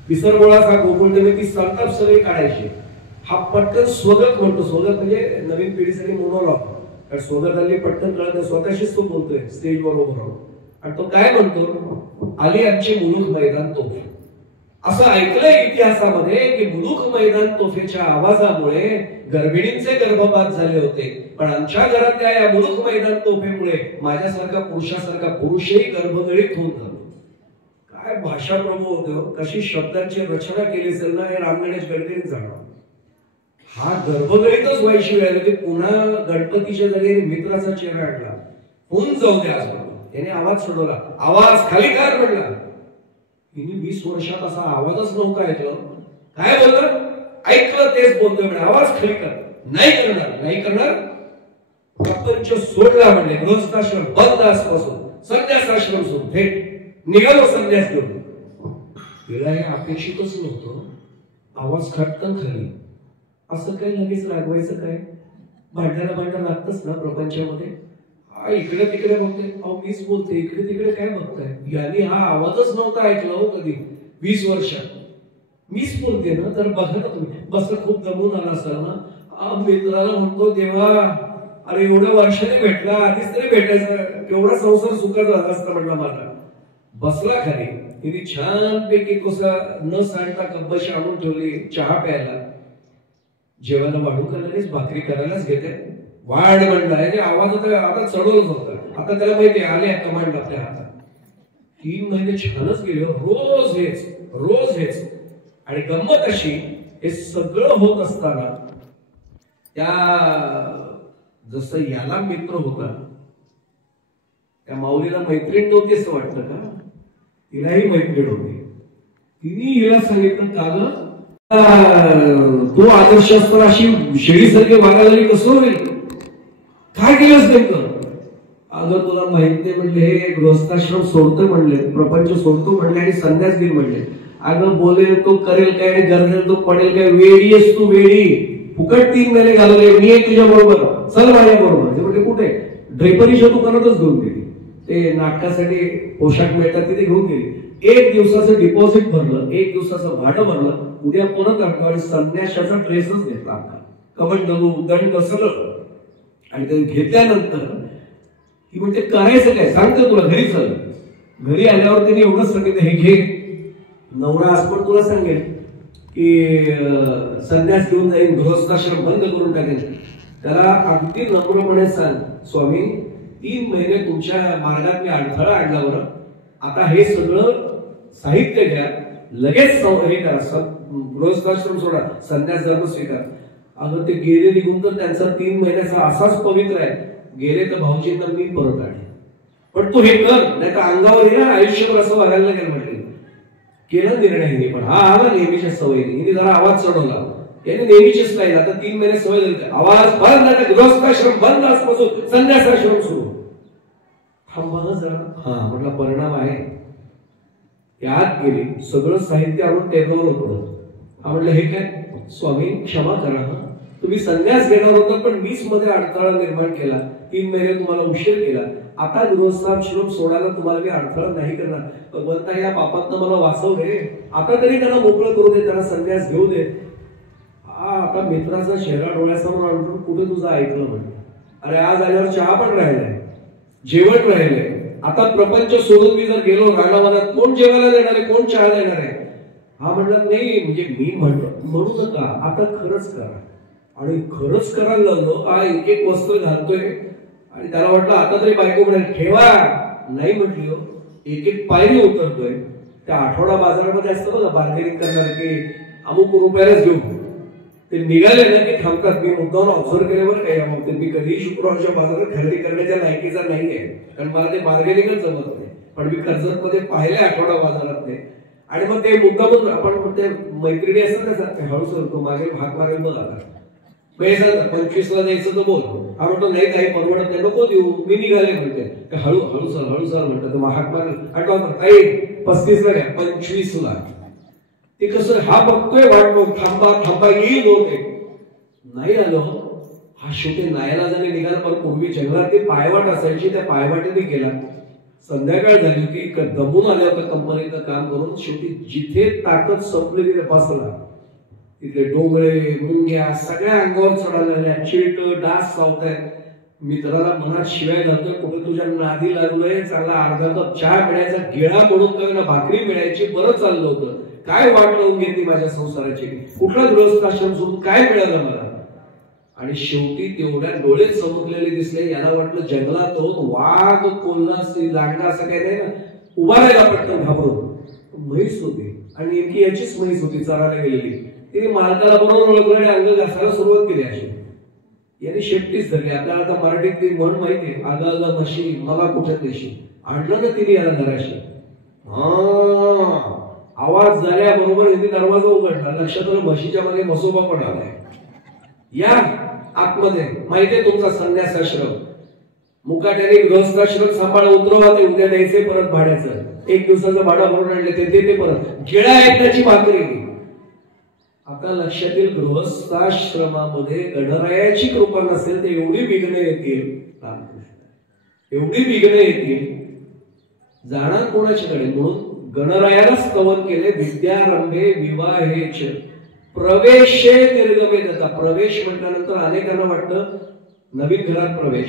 विसरगोळाचा गोकुळ तेव्हा ती संताप सगळी काढायची. हा पटकन स्वगत म्हणतो, स्वगत म्हणजे नवीन पिढीसाठी मोनोलॉग. कारण स्वगत हल्ली पटकन कळत, स्वतःशीच तो बोलतोय स्टेजवर उभं राहून. आणि तो काय म्हणतो, आली आमची मुलूक मैदान तोफ. असं ऐकलंय इतिहासामध्ये की मुलूक मैदान तोफेच्या आवाजामुळे गर्भिणींचे गर्भपात झाले होते, पण आमच्या घरातल्या या मुलूक मैदान तोफेमुळे माझ्यासारखा पुरुषासारखा पुरुषही गर्भगळीत होऊन जातो. काय भाषा प्रभू होतो, कशी शब्दांची रचना केली असेल ना, हे राम गणेश गडकरी जाणं. हा गर्भगळीतच व्हायची वेळ आली, पुन्हा गणपतीच्या जागी मित्राचा चेहरा आणला, होऊन जाऊ दे आज. त्याने आवाज सोडवला, आवाज खाली कर म्हटला. तिने 20 वर्षात असा आवाजच नव्हता ऐकलं. काय बोललं, ऐकलं तेच बोलतोय म्हणे, आवाज खाली कर. नाही करणार, नाही करणार. प्रपंच सोडला म्हणले, गृहस्थाश्रम बंद आजपासून, संन्यासाश्रम सोडून थेट निघालो संन्यास घेऊन. तिला हे अपेक्षितच नव्हतं. आवाज खटकन खाली. असं काय लगेच रागवायचं काय, भांडायला लागतच ना प्रपंचामध्ये. इकडे तिकडे बघते, अहो मीच बोलते, इकडे तिकडे काय बघताय. याने हा आवाजच नव्हता ऐकला हो कधी 20 वर्षात. मीच बोलते ना, तर बघा ना तुम्ही. बसला खूप दमून आला असाल ना. मित्राला म्हणतो, देवा अरे एवढ्या वर्षाने भेटला, आधीच तरी भेटायचं, केवढा संसार सुखाचा झाला असता म्हटला माझा. बसला खाली. तिने छानपैकी कोसा न सांडता कब्बशी आणून ठेवली चहा प्यायला. जेवायला वाढू का लगेच, भाकरी करायलाच घेते. वाढ म्हणणार आवाज आता चढवलंच होतं. आता त्याला माहिती आले कमांड आपल्या हातात. 3 महिने छानच गेले, रोज हेच. आणि गंमत अशी, हे सगळं होत असताना त्या जसं याला मित्र होता, त्या माऊलीला मैत्रीण नव्हती असं वाटतं का, तिलाही मैत्रीण होती. तिने हिला सांगितलं, का ग तो आदर्श असताना अशी शेळीसारखी वागायला लागली, कसं होईल, काय केलंस नेमकं. अगं तुला माहित नाही म्हणले, हे गृहस्थाश्रम सोडतो म्हणले, प्रपंच सोडतो म्हणले आणि संन्यास घेईल म्हणले. अगं बोलेल तो करेल काय, गरजेल तो पडेल काय, वेडी आहेस तू वेडी. फुकट 3 महिने घालवले, मी आहे तुझ्या बरोबर, चल माझ्या बरोबर. ते म्हणजे कुठे, ड्रेपरीच्या दुकानातच घेऊन गेली. ते नाटकासाठी पोशाख मिळतात तिथे घेऊन गेली. 1 दिवसाचं डिपॉझिट भरलं, 1 दिवसाचं भाडं भरलं. उद्या परत आणि संन्यासाचा ड्रेसच घेतला, कमंडलू दंड सगळं. आणि ते घेतल्यानंतर ती म्हणते, करायचं काय सांगतो तुला, घरी चल. घरी आल्यावर तिने एवढंच सांगितलं, हे घे. नवरा आज पण तुला सांगेल की संन्यास घेऊन जाईल, गृहस्थाश्रम बंद करून टाकेल. त्याला अगदी नम्रपणे सांग, स्वामी 3 महिने तुमच्या मार्गात मी अडथळा आणला बरं, आता हे सगळं साहित्य घ्या, लगेच हे करा, गृहस्थाश्रम सोडा, संन्यास धर्म स्वीकार. अगं ते गेले निघून तर त्यांचा 3 महिन्याचा असाच पवित्र आहे. गेले तर भाऊजींना मी परत आले, पण तू हे कर, नाही तर अंगावर हे आयुष्यभर असं वागायला लागेल म्हटले. केला निर्णय. पण हा आला नेहमीच्या सवयीने. हिने जरा आवाज चढवला, याने नेहमीचीच नाही. आता 3 महिने सवय झाली, आवाज बंद, गृहस्थाश्रम बंद, आजपासून संन्यासाश्रम सुरू. थांबा जरा. हा म्हटला परिणाम आहे. यात गेली, सगळं साहित्य आणून टेबलवर होतं. हा म्हटलं, हे काय स्वामी क्षमा करा, तुम्ही संन्यास घेणार होता पण मीच मध्ये अडथळा निर्माण केला, 3 महिने तुम्हाला उशीर केला. आता गृहस्थाश्रम सोडायला तुम्हाला मी अडथळा नाही करणार. भगवंता या पापातनं मला वाचव दे, आता तरी त्यांना मोकळं करू दे, त्यांना संन्यास घेऊ दे. आता मित्राचा चेहरा डोळ्यासमोर आणून, कुठे तुझं ऐकलं म्हणलं. अरे आज आल्यावर चहा पण राहिलाय, जेवण राहिलंय, आता प्रपंच सोडून मी जर गेलो रानावनात, कोण जेवायला देणार आहे, कोण चहा देणार आहे? हा म्हणला नाही, म्हणजे मी म्हणू नका, आता खरंच करा. आणि खरंच करायला लागलो. हा एक एक वस्त्र घालतोय आणि त्याला वाटलं आता तरी बायको म्हणाल ठेवा, नाही म्हटली हो, एक एक पायरी उतरतोय. त्या आठवडा बाजारामध्ये असतं बघा बार्गेनिंग करणार की अमुक रुपयालाच घेऊ, ते निघाले ना की थांबतात. मी मुद्दाम ऑब्झर्व केले बरं काय मग मी कधीही शुक्रवारच्या बाजारात खरेदी करण्याच्या लायकीचा नाही आहे, कारण मला ते बार्गेनिंगच जमत नाही. पण मी कर्जत मध्ये पाहिले आठवडा बाजारातले, आणि मग ते मुद्दामून आपण ते मैत्रिणी असतात ना, हळू सरतो मागे भाग मागेल बघ आता 25ला द्यायचं तर बोल. हा म्हणतो नाही काही परवडत नाही, नको देऊ, मी निघाले म्हणते. हळू हळू सर म्हणतात, महाग मागेल आठवण काही 35ला घ्या, 25ला. ते कसं हा बघतोय वाट बघ, थांबा थांबा येईल होते, नाही आलो. हा शेवटी नायला जाणे निघाला. पण पूर्वी जंगलात ती पायवाट असायची, त्या पायवाटेने गेला. संध्याकाळ झाली होती, दमून आल्या होत्या कंपनीचं काम करून. शेवटी जिथे ताकद संपली तिथे बसला. तिथे डोंगळे मुंग्या सगळ्या अंगावर चढायला लागल्या, चिलट डास चावतायत. मित्राला मनात शिवाय घालतोय, कुठे तुझ्या नादी लागलोय, चांगला अर्धा कप चहा मिळायचा, गिळा पडून काय भाकरी मिळायची, बरं चाललं होतं. काय वाट लावून घेतली माझ्या संसाराची, कुठला गृहस्थाश्रम सोडून काय मिळालं मला. आणि शेवटी तेवढ्या डोळे चमकलेले दिसले. याला वाटलं जंगलातून वाघ कोल्हा लांडा असं काही नाही ना, उभा राहिला पटकन घाबरून. म्हैस होती आणि एकी याचीच म्हैस होती चरायला गेलेली. तिने मालकाला बरोबर ओळखलं आणि अंग घासायला सुरुवात केली. अशी याने शेपटीच धरली. आपल्याला आता मराठीत ती म्हण माहितीये, आगा आगा म्हशी मला कुठे देशी. आणलं ना तिने याला घराशी. आवाज झाल्याबरोबर यांनी दरवाजा उघडला. लक्षात आलं म्हशीच्या मध्ये मसोबा पण आलाय. या आतमध्ये, माहितीये तुमचा संन्यासाश्रम, मुकाट्याने गृहस्थाश्रम सांभाळ, उतरवा, ते उद्या द्यायचे परत भाड्याचं. 1 दिवसाचं भाडा भरून आणले ते परत गिळा एकदाची भाकरी. आता लक्षात येईल, गृहस्थाश्रमामध्ये गणरायाची कृपा नसेल तर एवढी विघ्न येतील, एवढी विघ्न येतील, जाणार कोणाच्याकडे. म्हणून गणरायाला स्तवन केले, विद्यारंभे विवाहेच प्रवेशे निर्गमे दत्ता. प्रवेश म्हटल्यानंतर अनेकांना वाटतं नवीन घरात प्रवेश,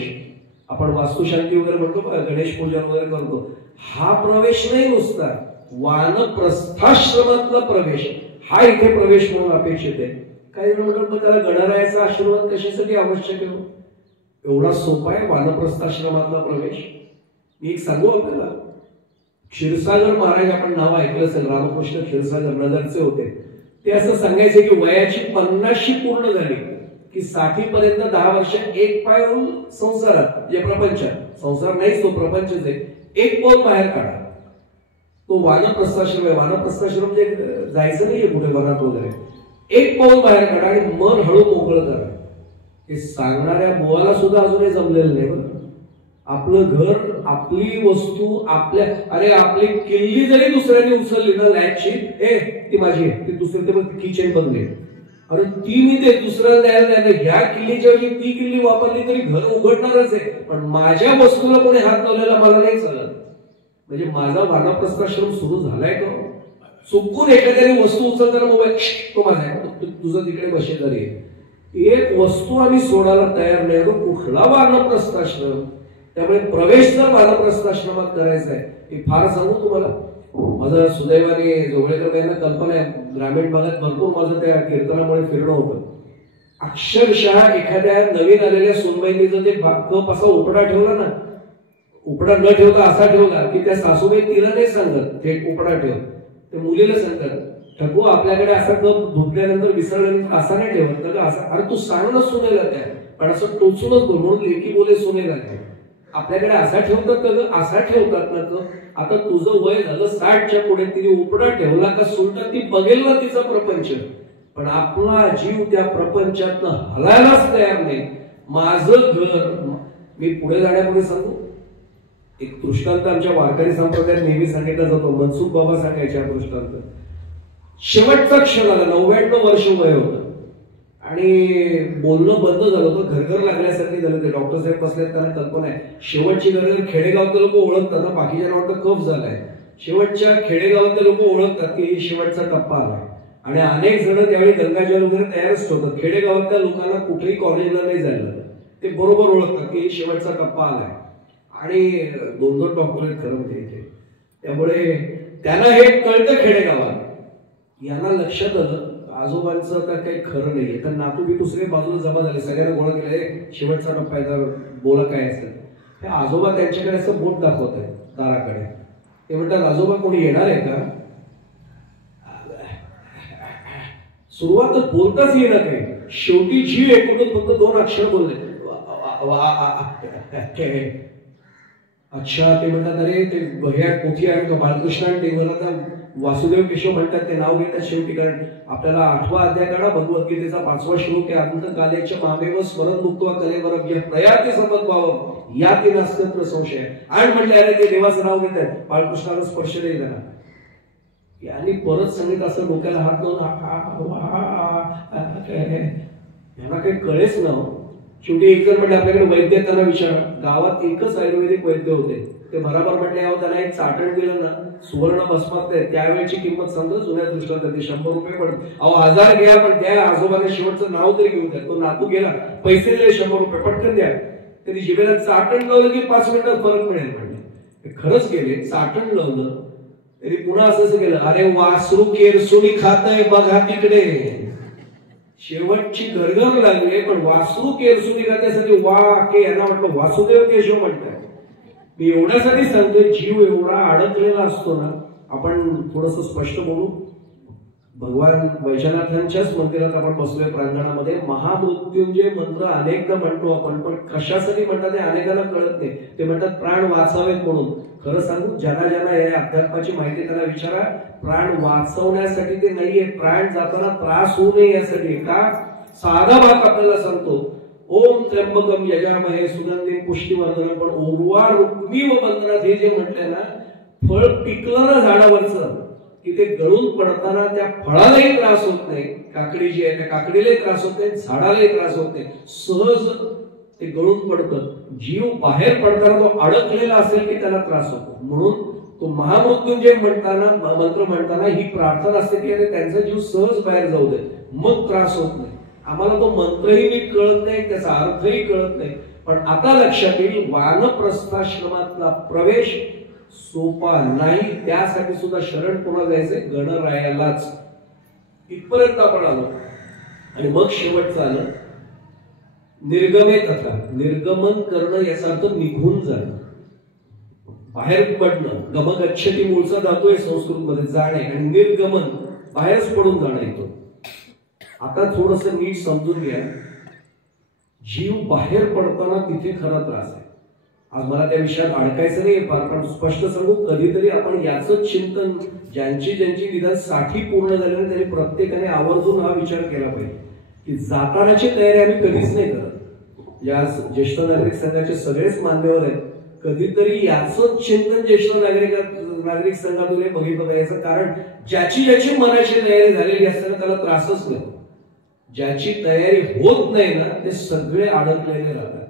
आपण वास्तुशांती वगैरे म्हणतो, गणेश पूजन वगैरे करतो. हा प्रवेश नाही नुसता, वानप्रस्थाश्रमातला प्रवेश हा इथे प्रवेश म्हणून अपेक्षित आहे. काही जण म्हणतात त्याला गणरायाचा आशीर्वाद कशासाठी आवश्यक आहे, एवढा सोपा आहे वानप्रस्थाश्रमातला प्रवेश. मी एक सांगू आपल्याला, क्षीरसागर महाराज, आपण नाव ऐकलं असेल, रामकृष्ण क्षीरसागर नगरचे होते. ते असं सांगायचे की वयाची 50शी पूर्ण झाली की 60 पर्यंत 10 वर्ष एक पाय होऊन संसारात, जे प्रपंचात, संसार नाहीच तो प्रपंचच आहे, एक पाऊल बाहेर काढा. तो वानप्रस्थाश्रम आहे. वानप्रस्थाश्रम म्हणजे जायचं नाहीये कुठे वनात वगैरे, एक पाऊल बाहेर काढा आणि मन हळू मोकळं करा. हे सांगणाऱ्या बुवाला सुद्धा अजूनही जमलेलं नाही बरं. आपलं घर, आपली वस्तू, आपल्या, अरे आपली किल्ली जरी दुसऱ्याने उचलली ना लॅचची, ती माझी आहे, ती दुसरी ते किचन बदले, अरे ती मी ते दुसऱ्याला द्यायला नाही, ह्या किल्लीच्या वेळी ती किल्ली वापरली तरी घर उघडणारच आहे, पण माझ्या वस्तूला कोणी हात लावलेला मला नाही चालत. म्हणजे माझा वानप्रस्थाश्रम सुरू झालाय का? चुकून एखाद्याने वस्तू उचलताना मोबाईल, तो माझा आहे, तुझं तिकडे बसेदारी आहे. एक वस्तू आम्ही सोडायला तयार नाही, कुठला वानप्रस्थाश्रम. त्यामुळे प्रवेश जर वानप्रस्थाश्रमात करायचा आहे, हे फार सांगू तुम्हाला, माझं सुदैवाने जोगळेकर यांना कल्पना आहे, ग्रामीण भागात भरपूर माझं त्या कीर्तनामुळे फिरणं होतं. अक्षरशः एखाद्या नवीन आलेल्या सोनबाईंनी जर ते कप असा उपडा ठेवला ना, उपडा न ठेवता असा ठेवला की त्या सासूबाई तिला नाही सांगत ते उपडा ठेव, ते मुलीला सांगतात, ठकू आपल्याकडे असा कप धुतल्यानंतर विसरल्यानंतर असा नाही ठेवत तर असा. अरे तू सांग ना सुनेला त्या, पण असं टोचूनच बोल, म्हणून लेकी बोले सुनेला. आपल्याकडे असा ठेवतात का, असा ठेवतात ना कप. आता तुझं वय झालं 60च्या पुढे, तिने उपडा ठेवला का सुलटा ती बघेल ना तिचा प्रपंच, पण आपला जीव त्या प्रपंचातनं हलायलाच तयार नाही. माझं घर, मी पुढे जाण्यापुढे सांगू एक दृष्टांत आमच्या वारकरी संप्रदायात नेहमी सांगितला जातो, मनसुख बाबा सांगायचे हा दृष्टांत. शेवटचा क्षण आला, 99 वर्ष वय होतं आणि बोलणं बंद झालं होतं, घरघर लागल्यासारखे झालं. ते डॉक्टर साहेब बसल्यात, त्यांना कल्पना आहे शेवटची घरघर खेडेगावातले लोक ओळखतात ना, बाकीच्या वाटतं कफ झालाय. शेवटच्या खेडेगावातले लोक ओळखतात की शेवटचा टप्पा आला. आणि अनेक जण त्यावेळी गंगाजल वगैरे तयारच ठेवतात. खेडेगावातल्या लोकांना कुठेही कॉलेजला नाही जायला, ते बरोबर ओळखतात की शेवटचा टप्पा आलाय. आणि 2-2 डॉक्टर आहेत खरं म्हणजे इथे. त्यामुळे त्याला हे कळतं खेडेगावात. यांना लक्षात आलं आजोबांचं तर काही खरं नाहीये. तर नातू बी दुसरे बाजूला जमा झाले, सगळ्यांना गोळा केले, शेवटचा टप्पा आहे, बोला काय असेल. हे आजोबा त्यांच्याकडे असं बोट दाखवत आहे दाराकडे. ते म्हणतात आजोबा कोणी येणार आहे का? सुरुवातच बोलताच येणार काही. शेवटी जीव एकूण फक्त 2 अक्षर बोलले, अच्छा. ते म्हणतात अरे ते भैया पोथी आहे का बाळकृष्ण आणि ते मला वासुदेव केशव म्हणतात, ते नाव घेतात शेवटी. कारण आपल्याला 8वा अध्याय काढा भगवद्गीतेचा 5वा श्लोक आहे, अंत कालेच्या मामेव स्मरण मुक्त्वा कलेवर प्रयाती समत व्हावं या ते नास्तित्व संशय. आणि म्हटलं अरे ते देवाचं नाव घेत आहेत, बाळकृष्णाला स्पर्श नाही झाला. यांनी परत सांगितलं असं डोक्याला हात लावून, यांना काही कळेच ना. शेवटी एक जण म्हटलं आपल्याकडे वैद्य, त्यांना विचारा. गावात एकच आयुर्वेदिक वैद्य होते. ते बराबर म्हटले त्यांना एक चाटण दिलं ना सुवर्ण भस्मात, त्यावेळेची किंमत समजा जुन्या दृष्टात ते 100 रुपये पडत. 1000 घ्या पण त्या आजोबाने शेवटचं नाव तरी घेऊन द्या. तो नातू गेला, पैसे दिले 100 रुपये पटकन द्या. त्यांनी जिभेला चाटण लावलं की 5 मिनिटात फरक मिळेल म्हणले. खरंच गेले, चाटण लावलं तरी पुन्हा असंच गेलं, अरे वासरू केरसुणी खातय बघा तिकडे. शेवटची गरगर लागली पण वासरू केरसुणी खात्यासाठी वा के यांना म्हटलं वासुदेव केशव म्हणतात. मी एवढ्यासाठी सांगतोय, जीव एवढा अडकलेला असतो ना. आपण थोडस स्पष्ट बोलू. भगवान वैजनाथांच्याच मंदिरात आपण बसलोय प्रांगणामध्ये. महामृत्युंजय मंत्र अनेकदा म्हणतो आपण, पण कशासाठी म्हणतात ते अनेकांना कळत नाही. ते म्हणतात प्राण वाचावेत म्हणून. खरं सांगू, ज्यांना ज्यांना या अध्यात्माची माहिती त्यांना विचारा, प्राण वाचवण्यासाठी ते नाहीये, प्राण जाताना त्रास होऊ नये यासाठी. का? साधा भाग आपल्याला सांगतो, ओम त्र्यंबकम यजामहे सुगंधिं पुष्टिवर्धनम. पण उर्वा रुक्मी व बंधनात हे जे म्हटलंय ना, फळ पिकलं ना झाडावरचं की ते गळून पडताना त्या फळालाही त्रास होत नाही. काकडी जी आहे त्या काकडीलाही त्रास होत नाही, झाडालाही त्रास होत नाही, सहज ते गळून पडतं. जीव बाहेर पडताना तो अडकलेला असेल की त्याला त्रास होतो. म्हणून तो महामृत्युंजय म्हणताना, मंत्र म्हणताना ही प्रार्थना असते की अरे त्यांचा जीव सहज बाहेर जाऊ दे, मग त्रास होत नाही. आम्हाला तो मंत्रही नीट कळत नाही, त्याचा अर्थही कळत नाही. पण आता लक्षात येईल, वानप्रस्थाश्रमातला प्रवेश सोपा नाही. त्यासाठी सुद्धा शरण कोणा जायचंय? गणरायालाच. इथपर्यंत आपण आलो. आणि मग शेवटचं आलं निर्गमे कथा. निर्गमन करणं याचा अर्थ निघून जाणं, बाहेर पडणं. गमगच्छती मूळचा धातू आहे संस्कृत मध्ये जाणे, आणि निर्गमन बाहेरच पडून जाणं येतो. आता थोडस नीट समजून घ्या, जीव बाहेर पडताना तिथे खरा त्रास आहे. आज मला त्या विषयात अडकायचं नाही फार, पण स्पष्ट सांगू, कधीतरी आपण याच चिंतन, ज्यांची ज्यांची निदान 60 पूर्ण झाली नाही त्यांनी प्रत्येकाने आवर्जून हा विचार केला पाहिजे की जातानाची तयारी आम्ही कधीच नाही करत. या ज्येष्ठ नागरिक संघाचे सगळेच मान्यवर आहेत. कधीतरी याच चिंतन ज्येष्ठ नागरिक संघातून बघितलं पाहिजे. कारण ज्याची ज्याची मनाची तयारी झालेली असताना त्याला त्रासच नाही. ज्याची तयारी होत नाही ना ते सगळे अडकलेले राहतात.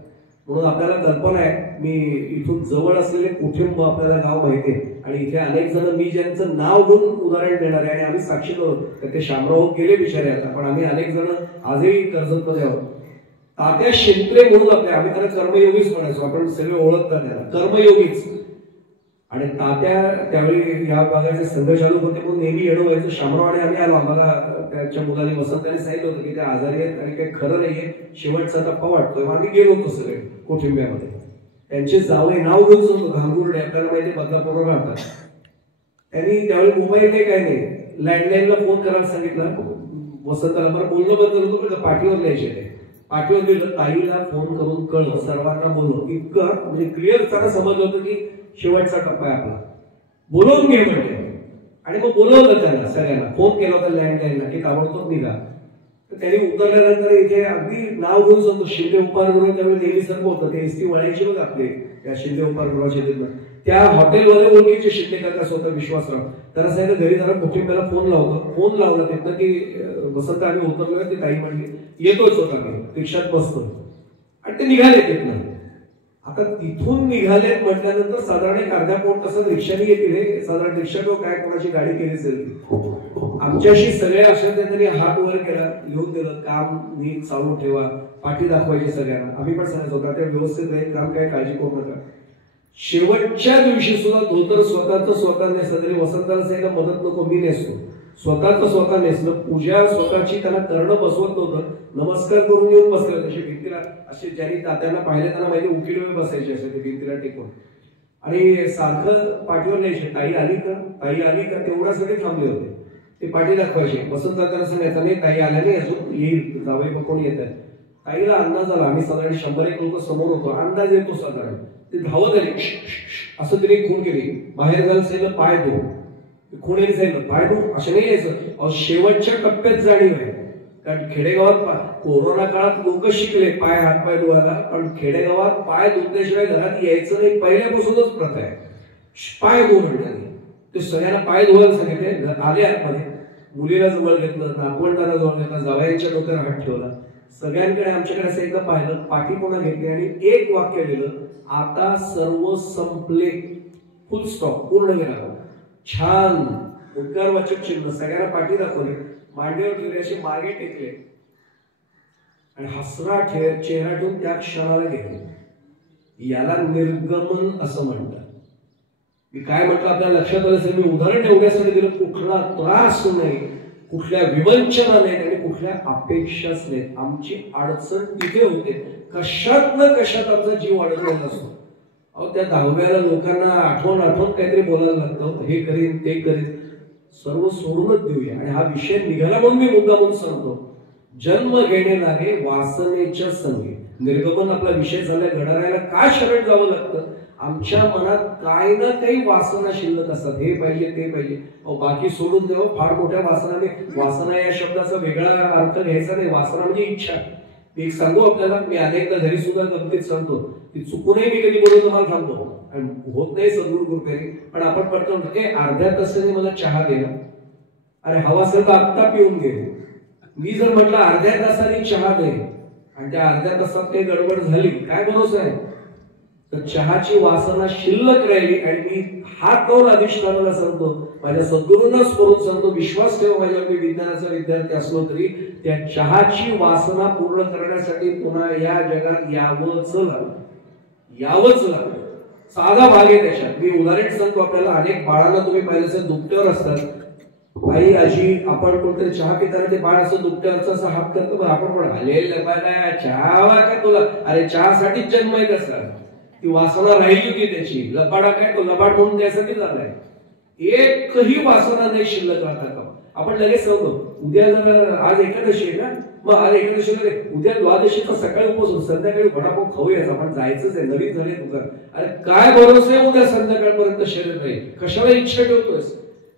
म्हणून आपल्याला कल्पना आहे, मी इथून जवळ असलेले कुटुंब आपल्याला गाव माहिती आहे, आणि इथे अनेक जण मी ज्यांचं नाव घेऊन उदाहरण देणार आहे आणि आम्ही साक्षीदार आहोत. ते शामराव गेले बिचारे आता, पण आम्ही अनेक जण आजही कर्जतमध्ये आहोत. तात्या शिंत्रे म्हणून आम्ही त्याला कर्मयोगीच म्हणायचो, आपण सगळे ओळखतात त्याला कर्मयोगीच. आणि तात्या त्यावेळी या भागाचे संघचालक होते म्हणून नेहमी येणं व्हायचं. शामराव आणि आम्ही आलो. आम्हाला त्याच्या मुलांनी वसंताने सांगितलं होतं की ते आजारी आहेत आणि काही खरं नाहीये, शेवटचा टप्पा वाटतोय. आम्ही गेलो होतो सगळे कुटुंबियामध्ये. त्यांचे जावळे नाव घेऊन सांगतो घांगुर्डे, आपल्याला माहिती बदलापूरला राहतात. त्यांनी त्यावेळी मोबाईल नाही काय नाही, लँडलाईनला फोन करायला सांगितलं वसंताला. बरं बोलणं बंद करतो पण पाठीवर लिहायचे ते. पाठीवर लिहिलं, ताईला फोन करून कळव, सर्वांना बोलव. इतकं म्हणजे क्लिअर त्यांना समजलं होतं की शेवटचा टप्पा आहे आपला, बोलवून घे म्हणजे. आणि मग बोलवलं त्यांना सगळ्यांना, फोन केला होता लँडलाईनला की ताबडतोब निघा. तर त्यांनी उतरल्यानंतर इथे अगदी नाव घेऊन सांगतो शिंदे उपाहारगृह, त्यावेळी नेहमी सर्व होतं ते एसटी वळायची बघ आपले त्या शिंदे उपाहारगृहाच्या तिथनं. त्या हॉटेलवाले ओळखीचे शिंदे काका स्वतः विश्वासराव. त्याला सांगितलं घरी जरा कुटुंबाला फोन लावतो. फोन लावला तिथनं की वसंत आम्ही उतरलोय. ती ताई म्हणली येतोच होता, मी रिक्षात बसतो. आणि ते निघाले तिथनं. आता तिथून निघाले म्हटल्यानंतर साधारण एक अर्ध्या पाऊण तासात रिक्षाने येतील हे. साधारण रिक्षा किंवा काय कोणाची गाडी केली असेल. आमच्याशी सगळ्या अशा त्यांनी हात वर केला, लिहून दिलं काम नीट चालू ठेवा, पाठी दाखवायची सगळ्यांना. आम्ही पण सांगायचं होतं त्या व्यवस्थित राहील काम, काय काळजी करू नका. शेवटच्या दिवशी सुद्धा धोतर स्वतः नेसलं, तरी वसंताला सांगितलं मदत नको, मी नेसतो. स्वतः नेसलं. पूजा स्वतःची त्याला करणं बसवत नव्हतं. नमस्कार करून येऊन बसले तसे भिंतीला, असे ज्यांनी तात्यांना पाहिले त्यांना माहिती उकिडवे बसायचे असे ते भिंतीला टेकून. आणि सारखं पाठीवर न्यायचे, ताई आली का तेवढ्यासाठी थांबले होते. ते पाठी दाखवायचे. वसंत दादांना सांगायचं नाही ताई आल्या नाही अजून, येईल जावई कोण येत आहे. ताईला अंदाज आला. आम्ही साधारण 100-1 लोक समोर होतो. अंदाज येतो साधारण. ते धावत आले, असं तरी खून केली. बाहेर जायला सांगितलं पाय धो, खून येईल सांगितलं पाय धो, असं नाही यायचं. शेवटच्या टप्प्यात जाणीव आहे. कारण खेडेगावात कोरोना काळात लोक शिकले पाय हातपाय धुवायला, पण खेडेगावात पाय धुतल्याशिवाय घरात यायचं नाही, पहिल्यापासूनच प्रथा आहे पाय धुवून म्हणण्याने. ते सगळ्यांना पाय धुवायला सांगितले. आले आतमध्ये, मुलीला जवळ घेतलं, नातवंडाला जवळ घेतलं, जावयांच्या डोक्यावर हात ठेवला. सगळ्यांकडे आमच्याकडे असं एकदा पाहिलं, पाठी पुन्हा घेतली आणि एक वाक्य लिहिलं, आता सर्व संपले, फुल स्टॉप, पूर्ण गेला. छान उद्गारवाचक चिन्ह. सगळ्यांना पाठी दाखवली, मांडीवर ठेवले, असे मागे टेकले आणि हसरा चेहरा ठेवून त्या क्षणाला गेले. याला निर्गमन असं म्हणतात. मी काय म्हटलं आपल्याला लक्षात आलं असेल. मी उदाहरण एवढ्यासाठी दिलं, कुठला त्रास नाही, कुठल्या विवंचना नाहीत आणि कुठल्या अपेक्षाच नाहीत. आमची अडचण तिथे होते, कशात न कशात आमचा जीव अडकलेला असतो. अहो त्या 10व्याला लोकांना आठवण काहीतरी बोलायला लागतं, हे करीन ते करीन. सर्व सोडूनच देऊया. आणि हा विषय निघाला म्हणून मी मुद्दामून सांगतो. जन्म घेणे लागे वासनेच्या संगे. निर्गमन आपला विषय झाला. घडरायला का शरण जावं लागतं? आमच्या मनात काही ना काही वासना शिल्लक असतात. हे पाहिजे ते पाहिजे. बाकी सोडून देऊ. फार मोठ्या वासनाने, वासना या शब्दाचा वेगळा अर्थ घ्यायचा नाही. वासना म्हणजे इच्छा. मी एक सांगू आपल्याला, मी अनेकदा घरी सुद्धा गमतीत सांगतो की चुकूनही मी कधी बोलून तुम्हाला थांबतो आणि होत नाही सद्गुरू कृपेने, पण आपण पटकन अर्ध्या तासाने मला चहा दे ना. अरे हवा असेल तर आत्ता पिऊन घे. मी जर म्हटलं अर्ध्या तासाने चहा दे आणि त्या अर्ध्या तासात काही गडबड झाली, काय भरोसा आहे? तर चहाची वासना शिल्लक राहिली. आणि मी हात लावून अधिष्ठानाला सांगतो, माझ्या सद्गुरूंनाच करून सांगतो, विश्वास ठेवा माझ्यावर, मी विज्ञानाचा विद्यार्थी असलो तरी त्या चहाची वासना पूर्ण करण्यासाठी पुन्हा या जगात यावंच लागलं. साधा भाग आहे त्याच्यात. मी उदाहरण सांगतो आपल्याला. अनेक बाळांना तुम्ही पाहिलं असेल, दुपट्यावर असतात. आई आजी आपण कोणतरी चहा पिताना ते बाळ असं दुपट्यावरचा असा हात करतो. आपण पण आले चहा का तुला? अरे चहासाठीच जन्म येत असतात. ती वासना राहिली होती त्याची. लबाडा काय तो लबाड म्हणून त्यासाठी झालाय. एकही वासना नाही शिल्लक राहता का? आपण लगेच सांगतो उद्या जर आज एकादशी आहे ना, मग आज एकादशीला उद्या द्वादशीचा सकाळी उपवास, संध्याकाळी वडापाव खाऊयाच, आपण जायचंच आहे, नवीन झाले दुकान. अरे काय भरोसा आहे उद्या संध्याकाळपर्यंत शरीर राहील? कशाला इच्छा ठेवतोयस?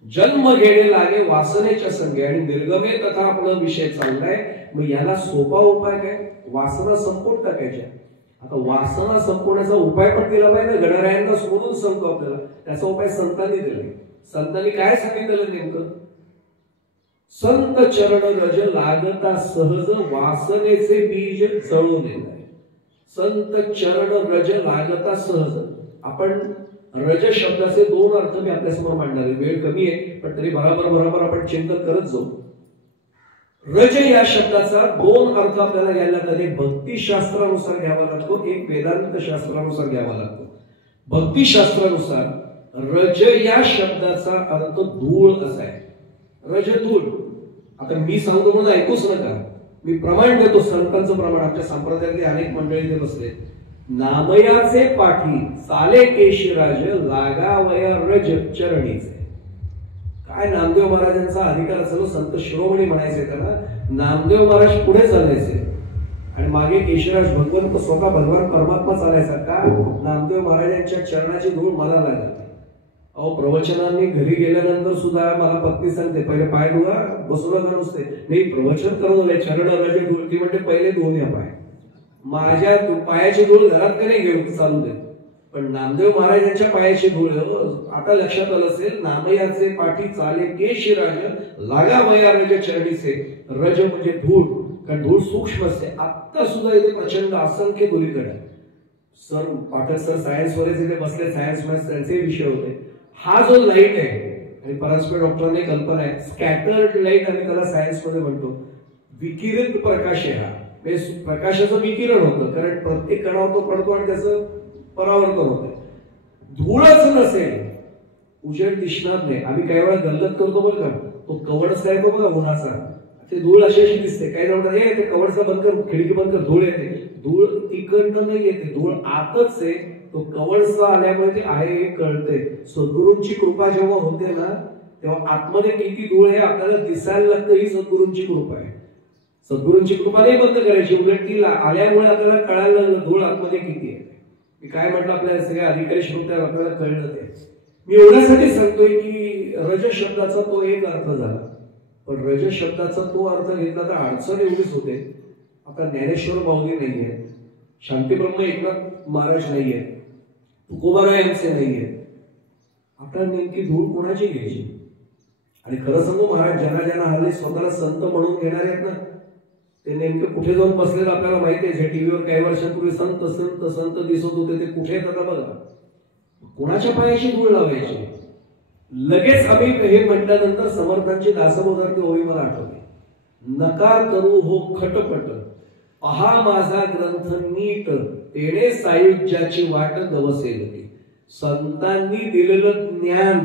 जन्म घेणे लागे वासनेच्या संगे. आणि निर्गमे तथा आपला विषय चाललाय. मग याला सोपा उपाय काय? वासना संपवून टाकायच्या. आता वासना संपवण्याचा उपाय पण दिला पाहिजे. गणरायांना सोडून सांगतो आपल्याला, त्याचा उपाय संतांनी दिलाय. संतांनी काय सांगितलं नेमकं? संत चरण रज लागता सहज वासनेचे बीज जळून येत आहे. संत चरण रज लागता सहज. आपण रज शब्दाचे 2 अर्थ मी आपल्यासमोर मांडणार आहे. वेळ कमी आहे, पण तरी बरोबर आपण चिंतन करत जाऊ. रज या शब्दाचा 2 अर्थ आपल्याला घ्यायला लागतात. एक भक्तिशास्त्रानुसार घ्यावा लागतो, एक वेदांत शास्त्रानुसार घ्यावा लागतो. भक्तिशास्त्रानुसार रज या शब्दाचा अर्थ धूळ असा आहे. रज धूळ. आता मी सांगतो म्हणून ऐकूच नका, मी प्रमाण देतो, संतांचं प्रमाण. आमच्या संप्रदायातले अनेक मंडळी ते बसले. नामयाचे पाठी चाले केशराज लागावया रज चरणीचे. काय नामदेव महाराजांचा अधिकार असेल, संत शिरोमणी म्हणायचे त्याला. नामदेव महाराज पुढे चालायचे आणि मागे केशराज भगवंत स्वतः भगवान परमात्मा चालायचा. का? नामदेव महाराजांच्या चरणाची धूळ मला लागली. अहो प्रवचनांनी घरी गेल्यानंतर सुद्धा मला पत्नी सांगते, पहिले पाय धुवा, बसू नका नुसते. मी प्रवचन करून चरण रज धूळ, ती म्हणते पहिले धुवून या पाय. माझ्या पायाची धूळ घरात नाही घेऊन चालू दे, पण नामदेव महाराजांच्या पायाची धूळ. आता लक्षात आलं असेल, नामयाचे पाठी चाले केशराज लागावया रज चरणीचे. रज म्हणजे धूळ, कारण धूळ सूक्ष्म असते. आता सुद्धा इथे प्रचंड असंख्य धुलीकडे. सर पाठक सर सायन्स वरच इथे बसले, सायन्स मॅथ्स त्यांचे विषय होते. हा जो लाईट आहे, आणि परस्पर डॉक्टरांनी कल्पना आहे, स्कॅटर्ड लाईट आम्ही त्याला सायन्स मध्ये म्हणतो. विकिरित प्रकाश आहे हा. प्रकाशाचं विकिरण होतं, कारण प्रत्येक कणावर तो पडतो आणि त्याचं परावर्तन होतं. धूळच नसेल उजेड दिसणार नाही. आम्ही काही वेळा गल्लत करतो बरं का, तो कवडसा येतो बघा उन्हाचा, ते धूळ अशी अशी दिसते. काही म्हणतात हे ते कवडसा बंद कर, खिडकी बंद कर, धूळ येते. धूळ तिकडनं नाही येते, धूळ आतच आहे. तो कवडसा आल्यामुळे ते आहे हे कळतंय. सद्गुरूंची कृपा जेव्हा होते ना तेव्हा आतमध्ये किती धूळ आहे आपल्याला दिसायला लागतं. ही सद्गुरूंची कृपा आहे. सद्गुरूंची कृपा नाही बंद करायची, उलट ती आल्यामुळे आपल्याला कळायला लागलं धूळ आतमध्ये किती आहे. मी काय म्हटलं, आपल्या सगळ्या अधिकारी श्रोत्याला आपल्याला कळलं ते. मी एवढ्यासाठी सांगतोय की रज शब्दाचा तो एक अर्थ झाला, पण रज शब्दाचा तो अर्थ घेतला तर अडचण एवढीच होते. आता ज्ञानेश्वर माऊली नाहीये, शांतीब्रह्म एकनाथ महाराज नाहीये, तुकोबाराय यांचे नाहीये. आता नेमकी धूळ कोणाची घ्यायची? आणि खरं सांगू महाराज, ज्यांना हल्ली स्वतःला संत म्हणून घेणारे आहेत ना, ते नेमके कुठे जाऊन बसलेले आपल्याला माहिती आहे. टीव्हीवर काही वर्षापूर्वी संत संत संत दिसत होते, ते कुठे येतात बघा. कोणाच्या पायाची धूळ लावायची? लगेच आम्ही हे म्हटल्यानंतर समर्थांची दासबोधाची ओवी मला आठवली. नका करू हो खटपट, पहा माझा ग्रंथ नीट, तेणे सायुज्याची वाट गवसेल. संतांनी दिलेलं ज्ञान,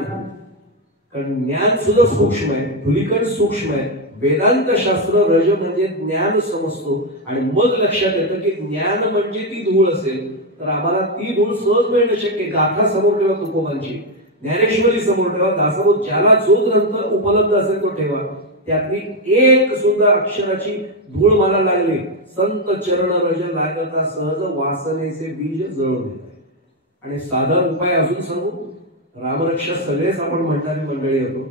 कारण ज्ञान सुद्धा सूक्ष्म आहे, धुलीकण सूक्ष्म आहे. वेदांत शास्त्र रज म्हणजे ज्ञान समजतो आणि मग लक्षात येतं की ज्ञान म्हणजे ती धूळ असेल तर आम्हाला ती धूळ सहज मिळणं शक्य. गाथा समोर ठेवा तुकोबांची, ज्ञानेश्वरी समोर ठेवा, दासबोध ज्याला जो ग्रंथ उपलब्ध असेल तो ठेवा. त्यातली एक सुद्धा अक्षराची धूळ मला लागली, संत चरण रज लागता सहज वासनेचे बीज जळून येते. आणि साधा उपाय अजून सांगू, रामरक्षा सगळेच आपण म्हणणारी मंडळी होतो.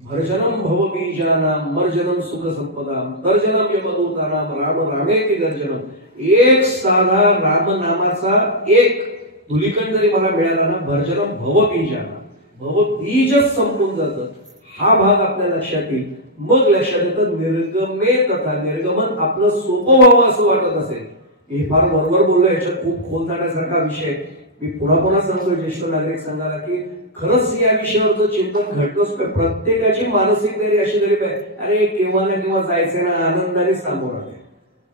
भर्जनम भवबीजानाम मर्जनम सुख संपदाम तर्जनम यमदूतानाम राम रामेति गर्जनम. एक साधा राम नामाचा एक धुलीकण जरी मला मिळाला ना, भर्जनम भवबीजानाम, भवबीजच संपून जातं. हा भाग आपल्या लक्षात येईल. मग लक्षात येतं निर्गमे तथा, निर्गमन आपलं सोपं व्हावं असं वाटत असेल. हे फार बरोबर बोललो, याच्यात खूप खोल जाण्यासारखा विषय. मी पुन्हा सांगतोय ज्येष्ठ नागरिक संघाला की खरंच या विषयावरचं चिंतन घडतोच. प्रत्येकाची मानसिक तयारी अशी झाली पाहिजे, अरे केव्हा ना केव्हा जायचं ना, आनंदाने सामोरं आले.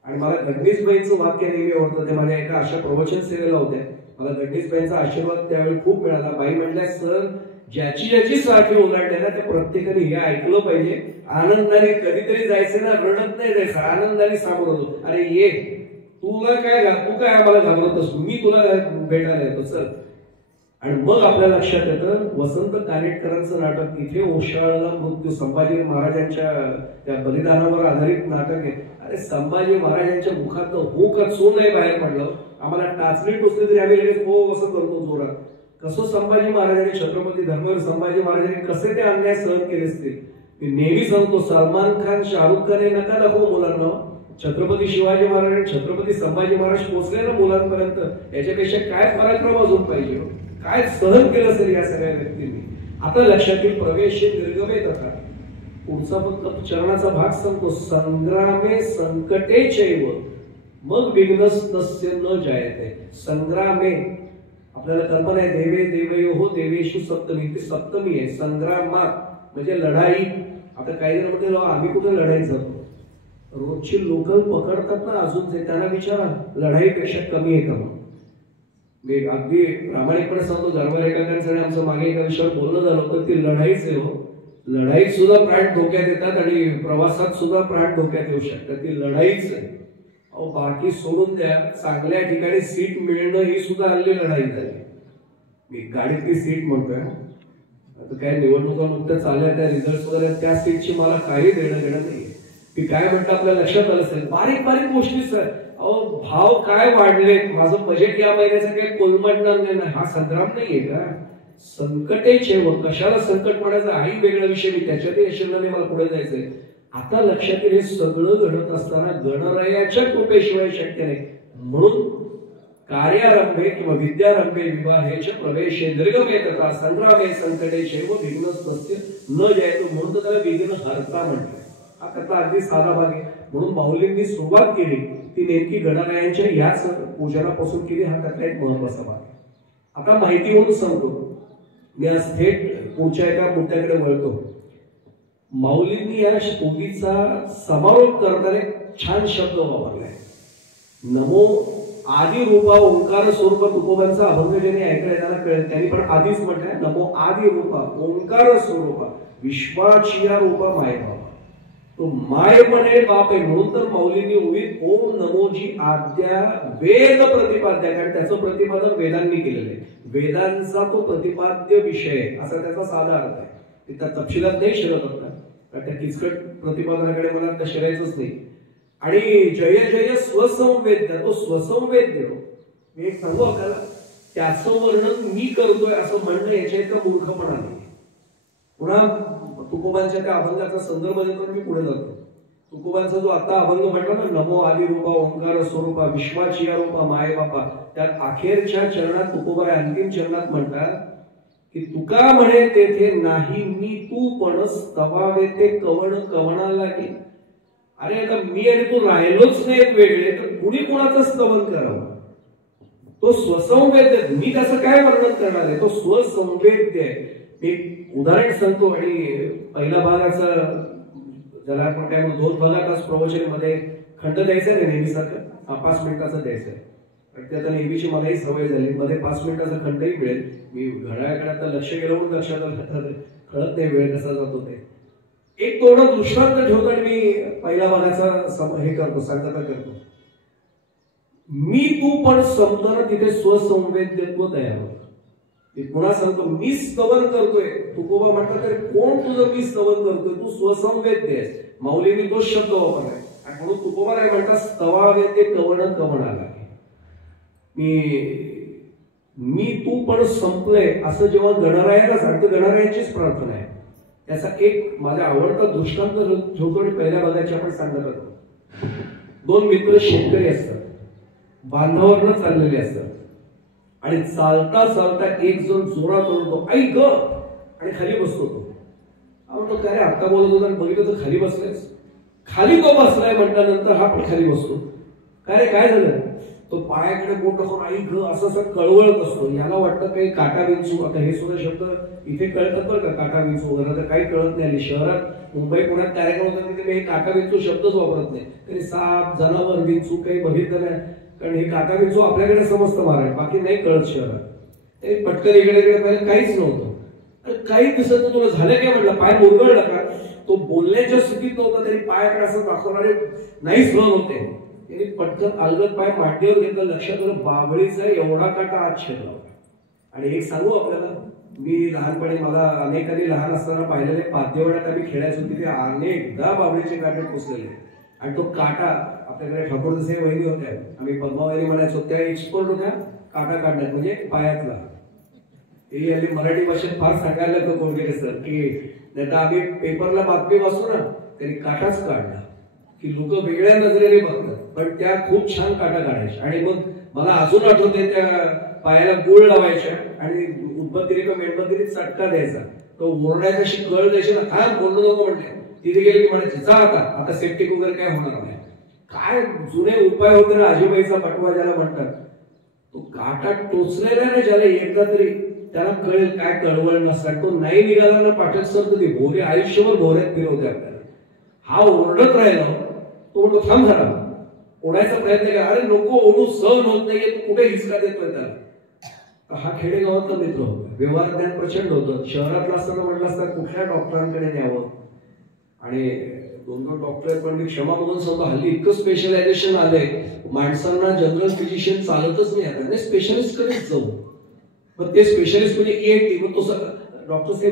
आणि मला गणेशबाईंचं वाक्य नेहमी आवडतं. ते माझ्या एका अशा प्रवचन सेवेला होत्या. मला गणेशबाईंचा आशीर्वाद त्यावेळी खूप मिळाला. बाई म्हणल्या, सर ज्याची ज्याची साखी ओलांडते ना त्या प्रत्येकाने हे ऐकलं पाहिजे, आनंदाने कधीतरी जायचं ना, रडत नाही जायचं, आनंदाने सामोरं. अरे ये, तुला काय तू काय आम्हाला घाबरतोस, मी तुला भेटायला येतो चल. आणि मग आपल्या लक्षात येतं वसंत कानेटकरांचं नाटक, तिथे ओशाळला मृत्यू, संभाजी महाराजांच्या त्या बलिदानावर आधारित नाटक आहे. अरे संभाजी महाराजांच्या मुखातनं हो का चो नाही बाहेर पडलं. आम्हाला टाचणी टोचली तरी आम्ही लगेच हो असं करतो जोरात. कसं संभाजी महाराजांनी, छत्रपती धर्मवीर संभाजी महाराजांनी कसे ते अन्याय सहन केले असतील. मी नेहमी सांगतो, सलमान खान शाहरुख खान हे नका दाखवू मुलांना. छत्रपती शिवाजी महाराज आणि छत्रपती संभाजी महाराज पोहोचले ना मुलांपर्यंत, याच्यापेक्षा काय पराक्रम अजून पाहिजे, काय सहन केलं असेल या सगळ्या व्यक्तींनी. आता लक्षात येईल प्रवेश निर्गमे तथा. पुढचा फक्त चरणाचा भाग सांगतो, संग्रामे संकटे चैव मग विघ्नस्तस्य न जायते. संग्रामे आपल्याला कल्पना आहे, देवे देवयोः देवेषु सप्तमी, ती सप्तमी आहे. संग्रामात म्हणजे लढाई. आता काही जण म्हणते आम्ही कुठे लढाईत जातो, रोजची लोकल पकडतात ना अजून ते, त्यांना विचारा लढाईपेक्षा कमी आहे का. मी अगदी प्रामाणिकपणे सांगतो, दरबार एकाकांकडे आमचं मागे एका विषयावर बोलणं झालं होतं. ती लढाईच आहे हो. लढाईत सुद्धा प्राण धोक्यात येतात आणि प्रवासात सुद्धा प्राण धोक्यात येऊ शकतात. ती लढाईच आहे. अहो बाकी सोडून द्या, चांगल्या ठिकाणी सीट मिळणं ही सुद्धा हल्ली लढाई झाली. मी गाडीतली सीट म्हणतोय, आता काय निवडणुका नुकत्या चालल्या, त्या रिझल्ट वगैरे, त्या सीटची मला काही देणं घेणं नाही. मी काय म्हणतो आपल्या लक्षात आलं असेल, बारीक बारीक गोष्टी सर. अहो भाव काय वाढले, माझं बजेट या महिन्याचं काही कोलमडणार नाही. हा संग्राम नाहीये का. संकटेचे व कशाला संकट पडायचं हाही वेगळा विषय. मी त्याच्यातही यशवंताने मला पुढे जायचंय. आता लक्षात येईल, हे सगळं घडत असताना गणरायाच्या कृपेशिवाय शक्य नाही. म्हणून कार्यारंभे किंवा विद्यारंभे विवाहेच्या प्रवेशे निर्गमे तथा संग्रामे संकटेचे व विघ्नस्तस्य न जायतो. म्हणून तर त्याला विघ्न हरता म्हटलं. हा कथा अगदी साधा भाग आहे. म्हणून माऊलींनी सुरुवात केली ती नेमकी गणरायांच्या याच पूजनापासून केली. हा त्यातला एक महत्वाचा भाग आहे. आता माहिती म्हणून सांगतो, मी आज थेट पुढच्या एका मुद्द्याकडे वळतो. माऊलींनी या स्तुतीचा समारोप करताना एक छान शब्द वापरलाय, नमो आदि रूपा ओंकार स्वरूप तुकोबांचा अभंग ज्यांनी ऐकलाय त्यांना कळेल. त्यांनी पण आधीच म्हटलंय नमो आदि रूपा ओंकार स्वरूपा विश्वाचिया रूपा माय बाबा. तो माय म्हणे बाप आहे म्हणून तर मौलींनी उभीत ओम नमोजी आद्या वेद प्रतिपाद्या, कारण त्याचं प्रतिपादन वेदांनी केलेलं आहे. वेदांचा तो प्रतिपाद्य विषय असा त्याचा साधा अर्थ आहे. त्या तपशिलात नाही शिरत होता कारण त्या किचकट प्रतिपादनाकडे मला आता शिरायचंच नाही. आणि जय जय स्वसंवेद्य, तो स्वसंवेद्य मी एक सांगू आपल्याला, त्याचं वर्णन मी करतोय असं म्हणणं याच्या इतका मूर्खपणा नाही. पुन्हा तुकोबांच्या त्या अभंगाचा संदर्भ देतो मी पुढे जातो. तुकोबांचा जो आता अभंग म्हटला ना नमो आदि रूपा ओंकार स्वरूपा विश्वाचिया रूपा माय बापा, त्यात अखेरच्या चरणात तुकोबा अंतिम चरणात म्हणतात की तुका म्हणे तेथे नाही मी तू पण स्तवावे ते कवण कवणा लागे. अरे आता मी आणि तू राहिलोच नाही वेगळे तर कुणी कोणाचं स्तवन करावं. तो स्वसंवेद्य, मी त्याचं काय वर्णन करणार आहे, तो स्वसंवेद्य आहे. मी उदाहरण सांगतो आणि पहिल्या भागाचा ज्याला आपण काय म्हणतो 2 भागात आज प्रवचन मध्ये खंड द्यायचा आहे नेहमीसारखं 5 मिनिटाचा द्यायचा आहे. ते आता नेहमीची मलाही सवय झाली, मध्ये 5 मिनिटाचा खंडही मिळेल. मी घड्याळाकडे आता लक्ष गेलो म्हणून लक्षात कळत नाही वेळ कसा जातो ते. एक थोडं दृष्टांत ठेवतो आणि मी पहिल्या भागाचा हे करतो सांगता करतो. मी तू पण संपताना तिथे स्वसंवेद्यत्व तयार होतं. मी पुन्हा सांगतो मी स्तवन करतोय, तुकोबा म्हणतात तर कोण तुझं मी स्तवन करतोय, तू स्वसंवेद्य आहेस. माऊलींनी तोच शब्द वापरलाय आणि म्हणून तुकोबा काय म्हणतात स्तवावे ते कवण कवणाला. मी तू पण संपलंय असं जेव्हा गणरायाला सांगतो, गणरायाचीच प्रार्थना आहे. त्याचा एक माझा आवडता दृष्टांत ठेवतो आणि पहिल्या भागाची आपण सांगत होतो. 2 मित्र शेतकरी असतात, बांधावरनं चाललेले असतात आणि चालता चालता एक जण जोरात म्हणतो आई ग आणि खाली बसतो. तो म्हणतो काय आता बोलत होता बघितलं तर खाली बसलायस. खाली तो बसलाय म्हटल्यानंतर हा पण खाली बसतो. काय रे काय झालं, तो पायाकडे बोट टाकून आई ग असं असं कळवळत असतो. याला वाटतं काही काटा विंचू, आता हे सुद्धा शब्द इथे कळतात बरं का, काटा विंचू वगैरे तर काही कळत नाही. शहरात मुंबई पुण्यात कार्यक्रम होता तिथे मी काटा विंचू शब्दच वापरत नाही. तरी साप जनावर विंचू काही बघितलं नाही, कारण हे काटा विंचू आपल्याकडे समजतं महाराज, बाकी नाही कळत शहरात. ते पटकन इकडे इकडे पाहिजे काहीच नव्हतं. काही दिसत तुला झालं काय म्हटलं, पाय मुरगळला का. तो बोलण्याच्या स्थितीत नव्हता तरी पायाकडे असं दाखवणारे नाही सहन होते. त्यांनी पटकन अलगद पाय मांडीवर घेतलं, लक्षात आलं बाबळीचा एवढा काटा आत शिरला. आणि एक सांगू आपल्याला, मी लहानपणी मला अनेकांनी लहान असताना पाहिलेले पाद्यवड्यात आम्ही खेळायचो तिथे अनेकदा बाबळीचे काटे पुसलेले. आणि तो काटा आपल्याकडे ठाकूर जसे वहिनी होत्या, आम्ही पद्मावहिनी म्हणायचो, त्या एक्सपर्ट होत्या काटा काढण्यात म्हणजे पायातला. हे आली मराठी भाषेत फार सांगायला लागतं कोणते सर की नाही तर आम्ही पेपरला बातमी वाचतो ना त्यांनी काटाच काढला की लोक वेगळ्या नजरेने बघतात, पण त्या खूप छान काटा काढायच्या. आणि मग मला अजून आठवते त्या पायाला गुळ लावायच्या आणि उदबत्तीने किंवा मेणबत्तीने चटका द्यायचा. तो ओरडायचा अशी कळ द्यायची ना, काय बोलू नको म्हटले. तिथे गेले की म्हणायचे जा आता सेफ्टिक वगैरे काय होणार नाही. काय जुने उपाय होते ना, आजीबाईचा पटवा ज्याला म्हणतात. तो काटा टोचलेला ना ज्याला एकदा तरी त्याला कळेल काय कळवळ नसतात. तो नाही निघाला ना पाठक सर तर ते भोरे आयुष्यभर भोऱ्यात फिरवते आपल्याला. हा ओरडत राहिला, तो म्हणतो थांब झाला, ओढायचा प्रयत्न केला, अरे नको ओढू, सहन होत नाहीये, तू कुठे हिसका देतोय त्याला. हा खेडेगावातला मित्र होता, व्यवहार ज्ञान प्रचंड होतं. शहरातला असताना म्हटलं असतं कुठल्या डॉक्टरांकडे न्यावं. आणि 2 डॉक्टर पण मी क्षमा बघून सांगतो, हल्ली इतकं स्पेशलायझेशन आलंय माणसांना जनरल फिजिशियन चालतच नाही आता, नाही स्पेशलिस्ट कडेच जाऊ. मग ते स्पेशलिस्ट म्हणजे ENT, मग तो डॉक्टर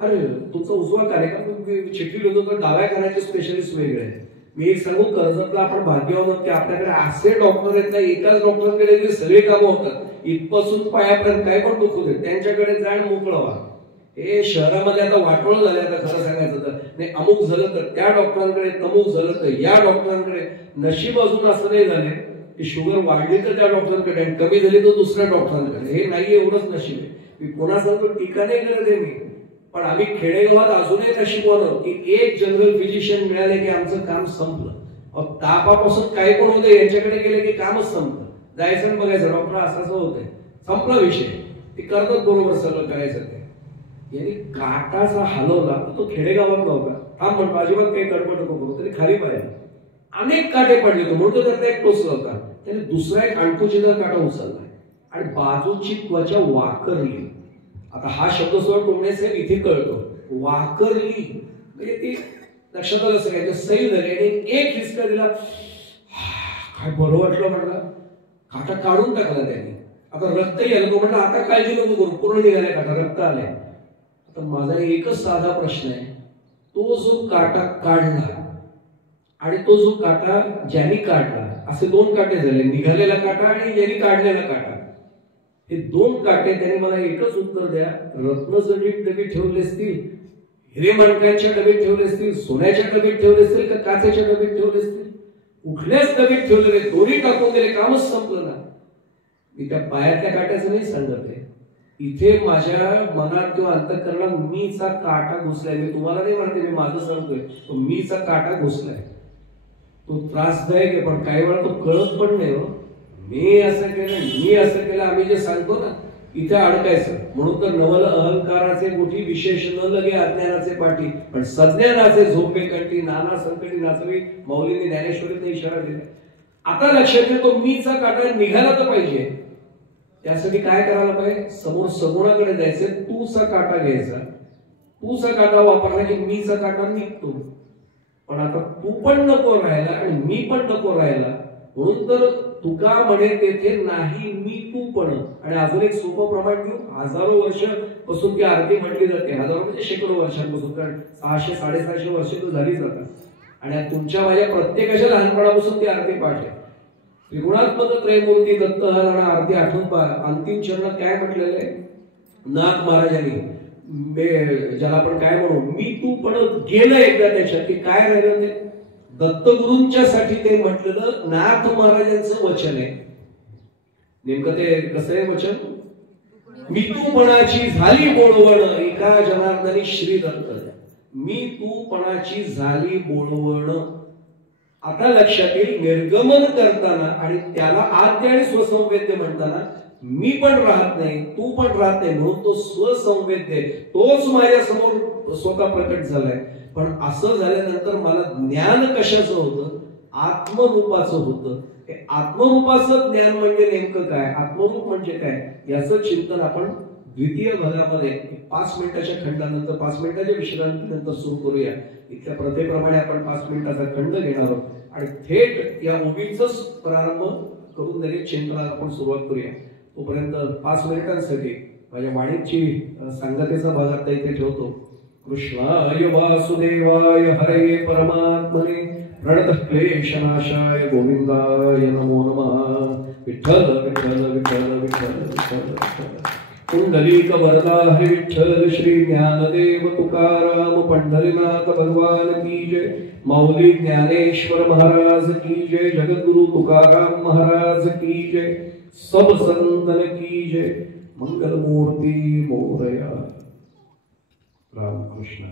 अरे तुमचा उजवा कार्यक्रम चिठ्ठी लिहितो तर डाव्या करायचे स्पेशलिस्ट वेगळे आहे. मी एक सांगू, कर्जतला आपण भाग्यवान आहोत की आपल्याकडे असे डॉक्टर आहेत ना, एकाच डॉक्टरांकडे सगळे कामं होतात. इथपासून पायापर्यंत काय पण दुखू दे त्यांच्याकडे जाण मोकळं व्हा. हे शहरामध्ये आता वाटोळ झाले. आता खरं सांगायचं तर नाही, अमुक झालं तर त्या डॉक्टरांकडे, तमुक झालं तर या डॉक्टरांकडे. नशीब अजून असं नाही झाले की शुगर वाढली तर त्या डॉक्टरांकडे आणि कमी झाली तर दुसऱ्या डॉक्टरांकडे. हे नाही, एवढंच नशीब आहे. मी पुन्हा सांगतो, टीका नाही करत आहे मी, पण आम्ही खेडेगावात अजूनही नशीबवान की एक जनरल फिजिशियन मिळाले की आमचं काम संपलं. तापापासून काही पण होते यांच्याकडे गेले की कामच संपलं. जायचं बघायचं डॉक्टर असं असं होतंय, संपला विषय. ते करतात बरोबर सगळं करायचं ते. यांनी काटाचा हलवला तर तो खेडेगावात नव्हता. थांब म्हणतो अजिबात काही गडबड नको करू, तरी खाली पाहिजे. अनेक काटे पडले तो म्हणतो त्यातला एक टोचला होता. त्याने दुसरा एक आणखूचीचा काटा उचलला आणि बाजूची त्वचा वाकरली. आता हा शब्द सोड टोमणे इथे कळतो, वाकरली म्हणजे ती लक्षात आलं असं काय, सैल झाली आणि एक हिसका दिला, काय बरं वाटलं म्हटलं, काटा काढून टाकला त्यांनी. आता रक्तही आलं, तो म्हटलं आता काळजी नको करू, पूर्ण निघालाय काटा, रक्त आलंय. आता माझा एकच साधा प्रश्न आहे, तो जो काटा काढला आणि तो जो काटा ज्यांनी काढला, असे दोन काटे झाले, निघालेला काटा आणि ज्यांनी काढलेला काटा. हे दोन काटे त्याने मला एकच उत्तर द्या, रत्नजडीत डबे ठेवले असतील, हिरे माणकांच्या डबेत ठेवले असतील, सोन्याच्या डबेत ठेवले असतील का काचेच्या डबेत ठेवले असतील, कुठल्याच डबेत ठेवले नाही, दोन्ही टाकून दिले, कामच संपलं ना. मी त्या पायातल्या काट्याचं नाही सांगत आहे, इथे माझ्या मनात किंवा अंतःकरणात मीचा काटा घुसलाय. मी तुम्हाला नाही म्हणते, मी माझं सांगतोय, तो मीचा काटा घुसलाय. तो त्रासदायक आहे, पण काही वेळा तो कळत पण नाही. हो, मी असं केलं, मी असं केलं, आम्ही जे सांगतो ना, इथे अडकायचं. म्हणून तर नवल अहंकाराचे मोठी विशेष न लगे अज्ञानाचे पाठी, पण सज्ञानाचे झोपे कंठी, नाना संकटी नाचवी, मौलीने ज्ञानेश्वरीने इशारा दिला. आता लक्षात येतो, मीचा काटा निघाला तर पाहिजे. त्यासाठी काय करायला पाहिजे, समोर सगुणाकडे जायचं, तूचा काटा घ्यायचा, तूचा काटा वापरला की मीचा काटा निघतो. पण आता तू पण नको राहायला आणि मी पण नको राहायला, म्हणून तर तुका म्हणे तेथे नाही मी तू पण. आणि अजून एक सोपं प्रमाण घेऊ, हजारो वर्षापासून ती आरती म्हटली जाते, हजारो म्हणजे शेकडो वर्षांपासून, कारण 600 650 वर्ष तर झाली जातात. आणि तुमच्या माझ्या प्रत्येकाच्या लहानपणापासून ती आरती पाठ आहे. त्रिगुणात्मक त्रयमूर्ती दत्त हा आरती आठवून पहा. अंतिम चरणात काय म्हटलेलं आहे नाथ महाराजांनी, ज्याला आपण काय म्हणू, मी तू पण गेलं एकदा त्याच्यात, की काय राहिलं ते दत्तगुरूंच्या साठी ते म्हटलेलं नाथ महाराजांचं वचन आहे. नेमकं ते कसं आहे वचन, मी तू पणाची झाली बोलवण एका जनार्दनी श्री दत्त. मी तू पणाची झाली बोलवण. आता लक्षात येईल, निर्गमन करताना आणि त्याला आद्य आणि स्वसंवेद्य म्हणताना मी पण राहत नाही, तू पण राहत नाही, म्हणून तो स्वसंवेद्य, तोच माझ्या समोर स्वतः प्रकट झालाय. पण असं झाल्यानंतर मला ज्ञान कशाचं होतं, आत्मरूपाचं होतं. हे आत्मरूपाचं ज्ञान म्हणजे नेमकं काय, आत्मरूप म्हणजे काय, याचं चिंतन आपण द्वितीय भागामध्ये 5 मिनिटाच्या खंडानंतर, 5 मिनिटाच्या विश्रांतीनंतर सुरू करूया. इथल्या प्रथेप्रमाणे आपण 5 मिनिटाचा खंड घेणार आहोत आणि थेट या ओबीचाच प्रारंभ करून लगेच चिंतनाला आपण सुरुवात करूया. तोपर्यंत 5 मिनिटांसाठी माझ्या वाणीची सांगतेचा भाग आता इथे ठेवतो. कृष्णाय वासुदेवाय हरे परमात्मने प्रणत क्लेशनाशाय गोविंदाय नमो नमः. विठ्ठल विठ्ठल विठ्ठल विठ्ठल विठ्ठल. कुंडलिक वरदा हरि विठ्ठल श्री ज्ञानदेव तुकाराम पंढरीनाथ भगवान की जय. मौली ज्ञानेश्वर महाराज की जय. जगद्गुरु तुकाराम महाराज की जय. सब संतन की जय. मंगल मूर्ती मोरया. रामकृष्ण.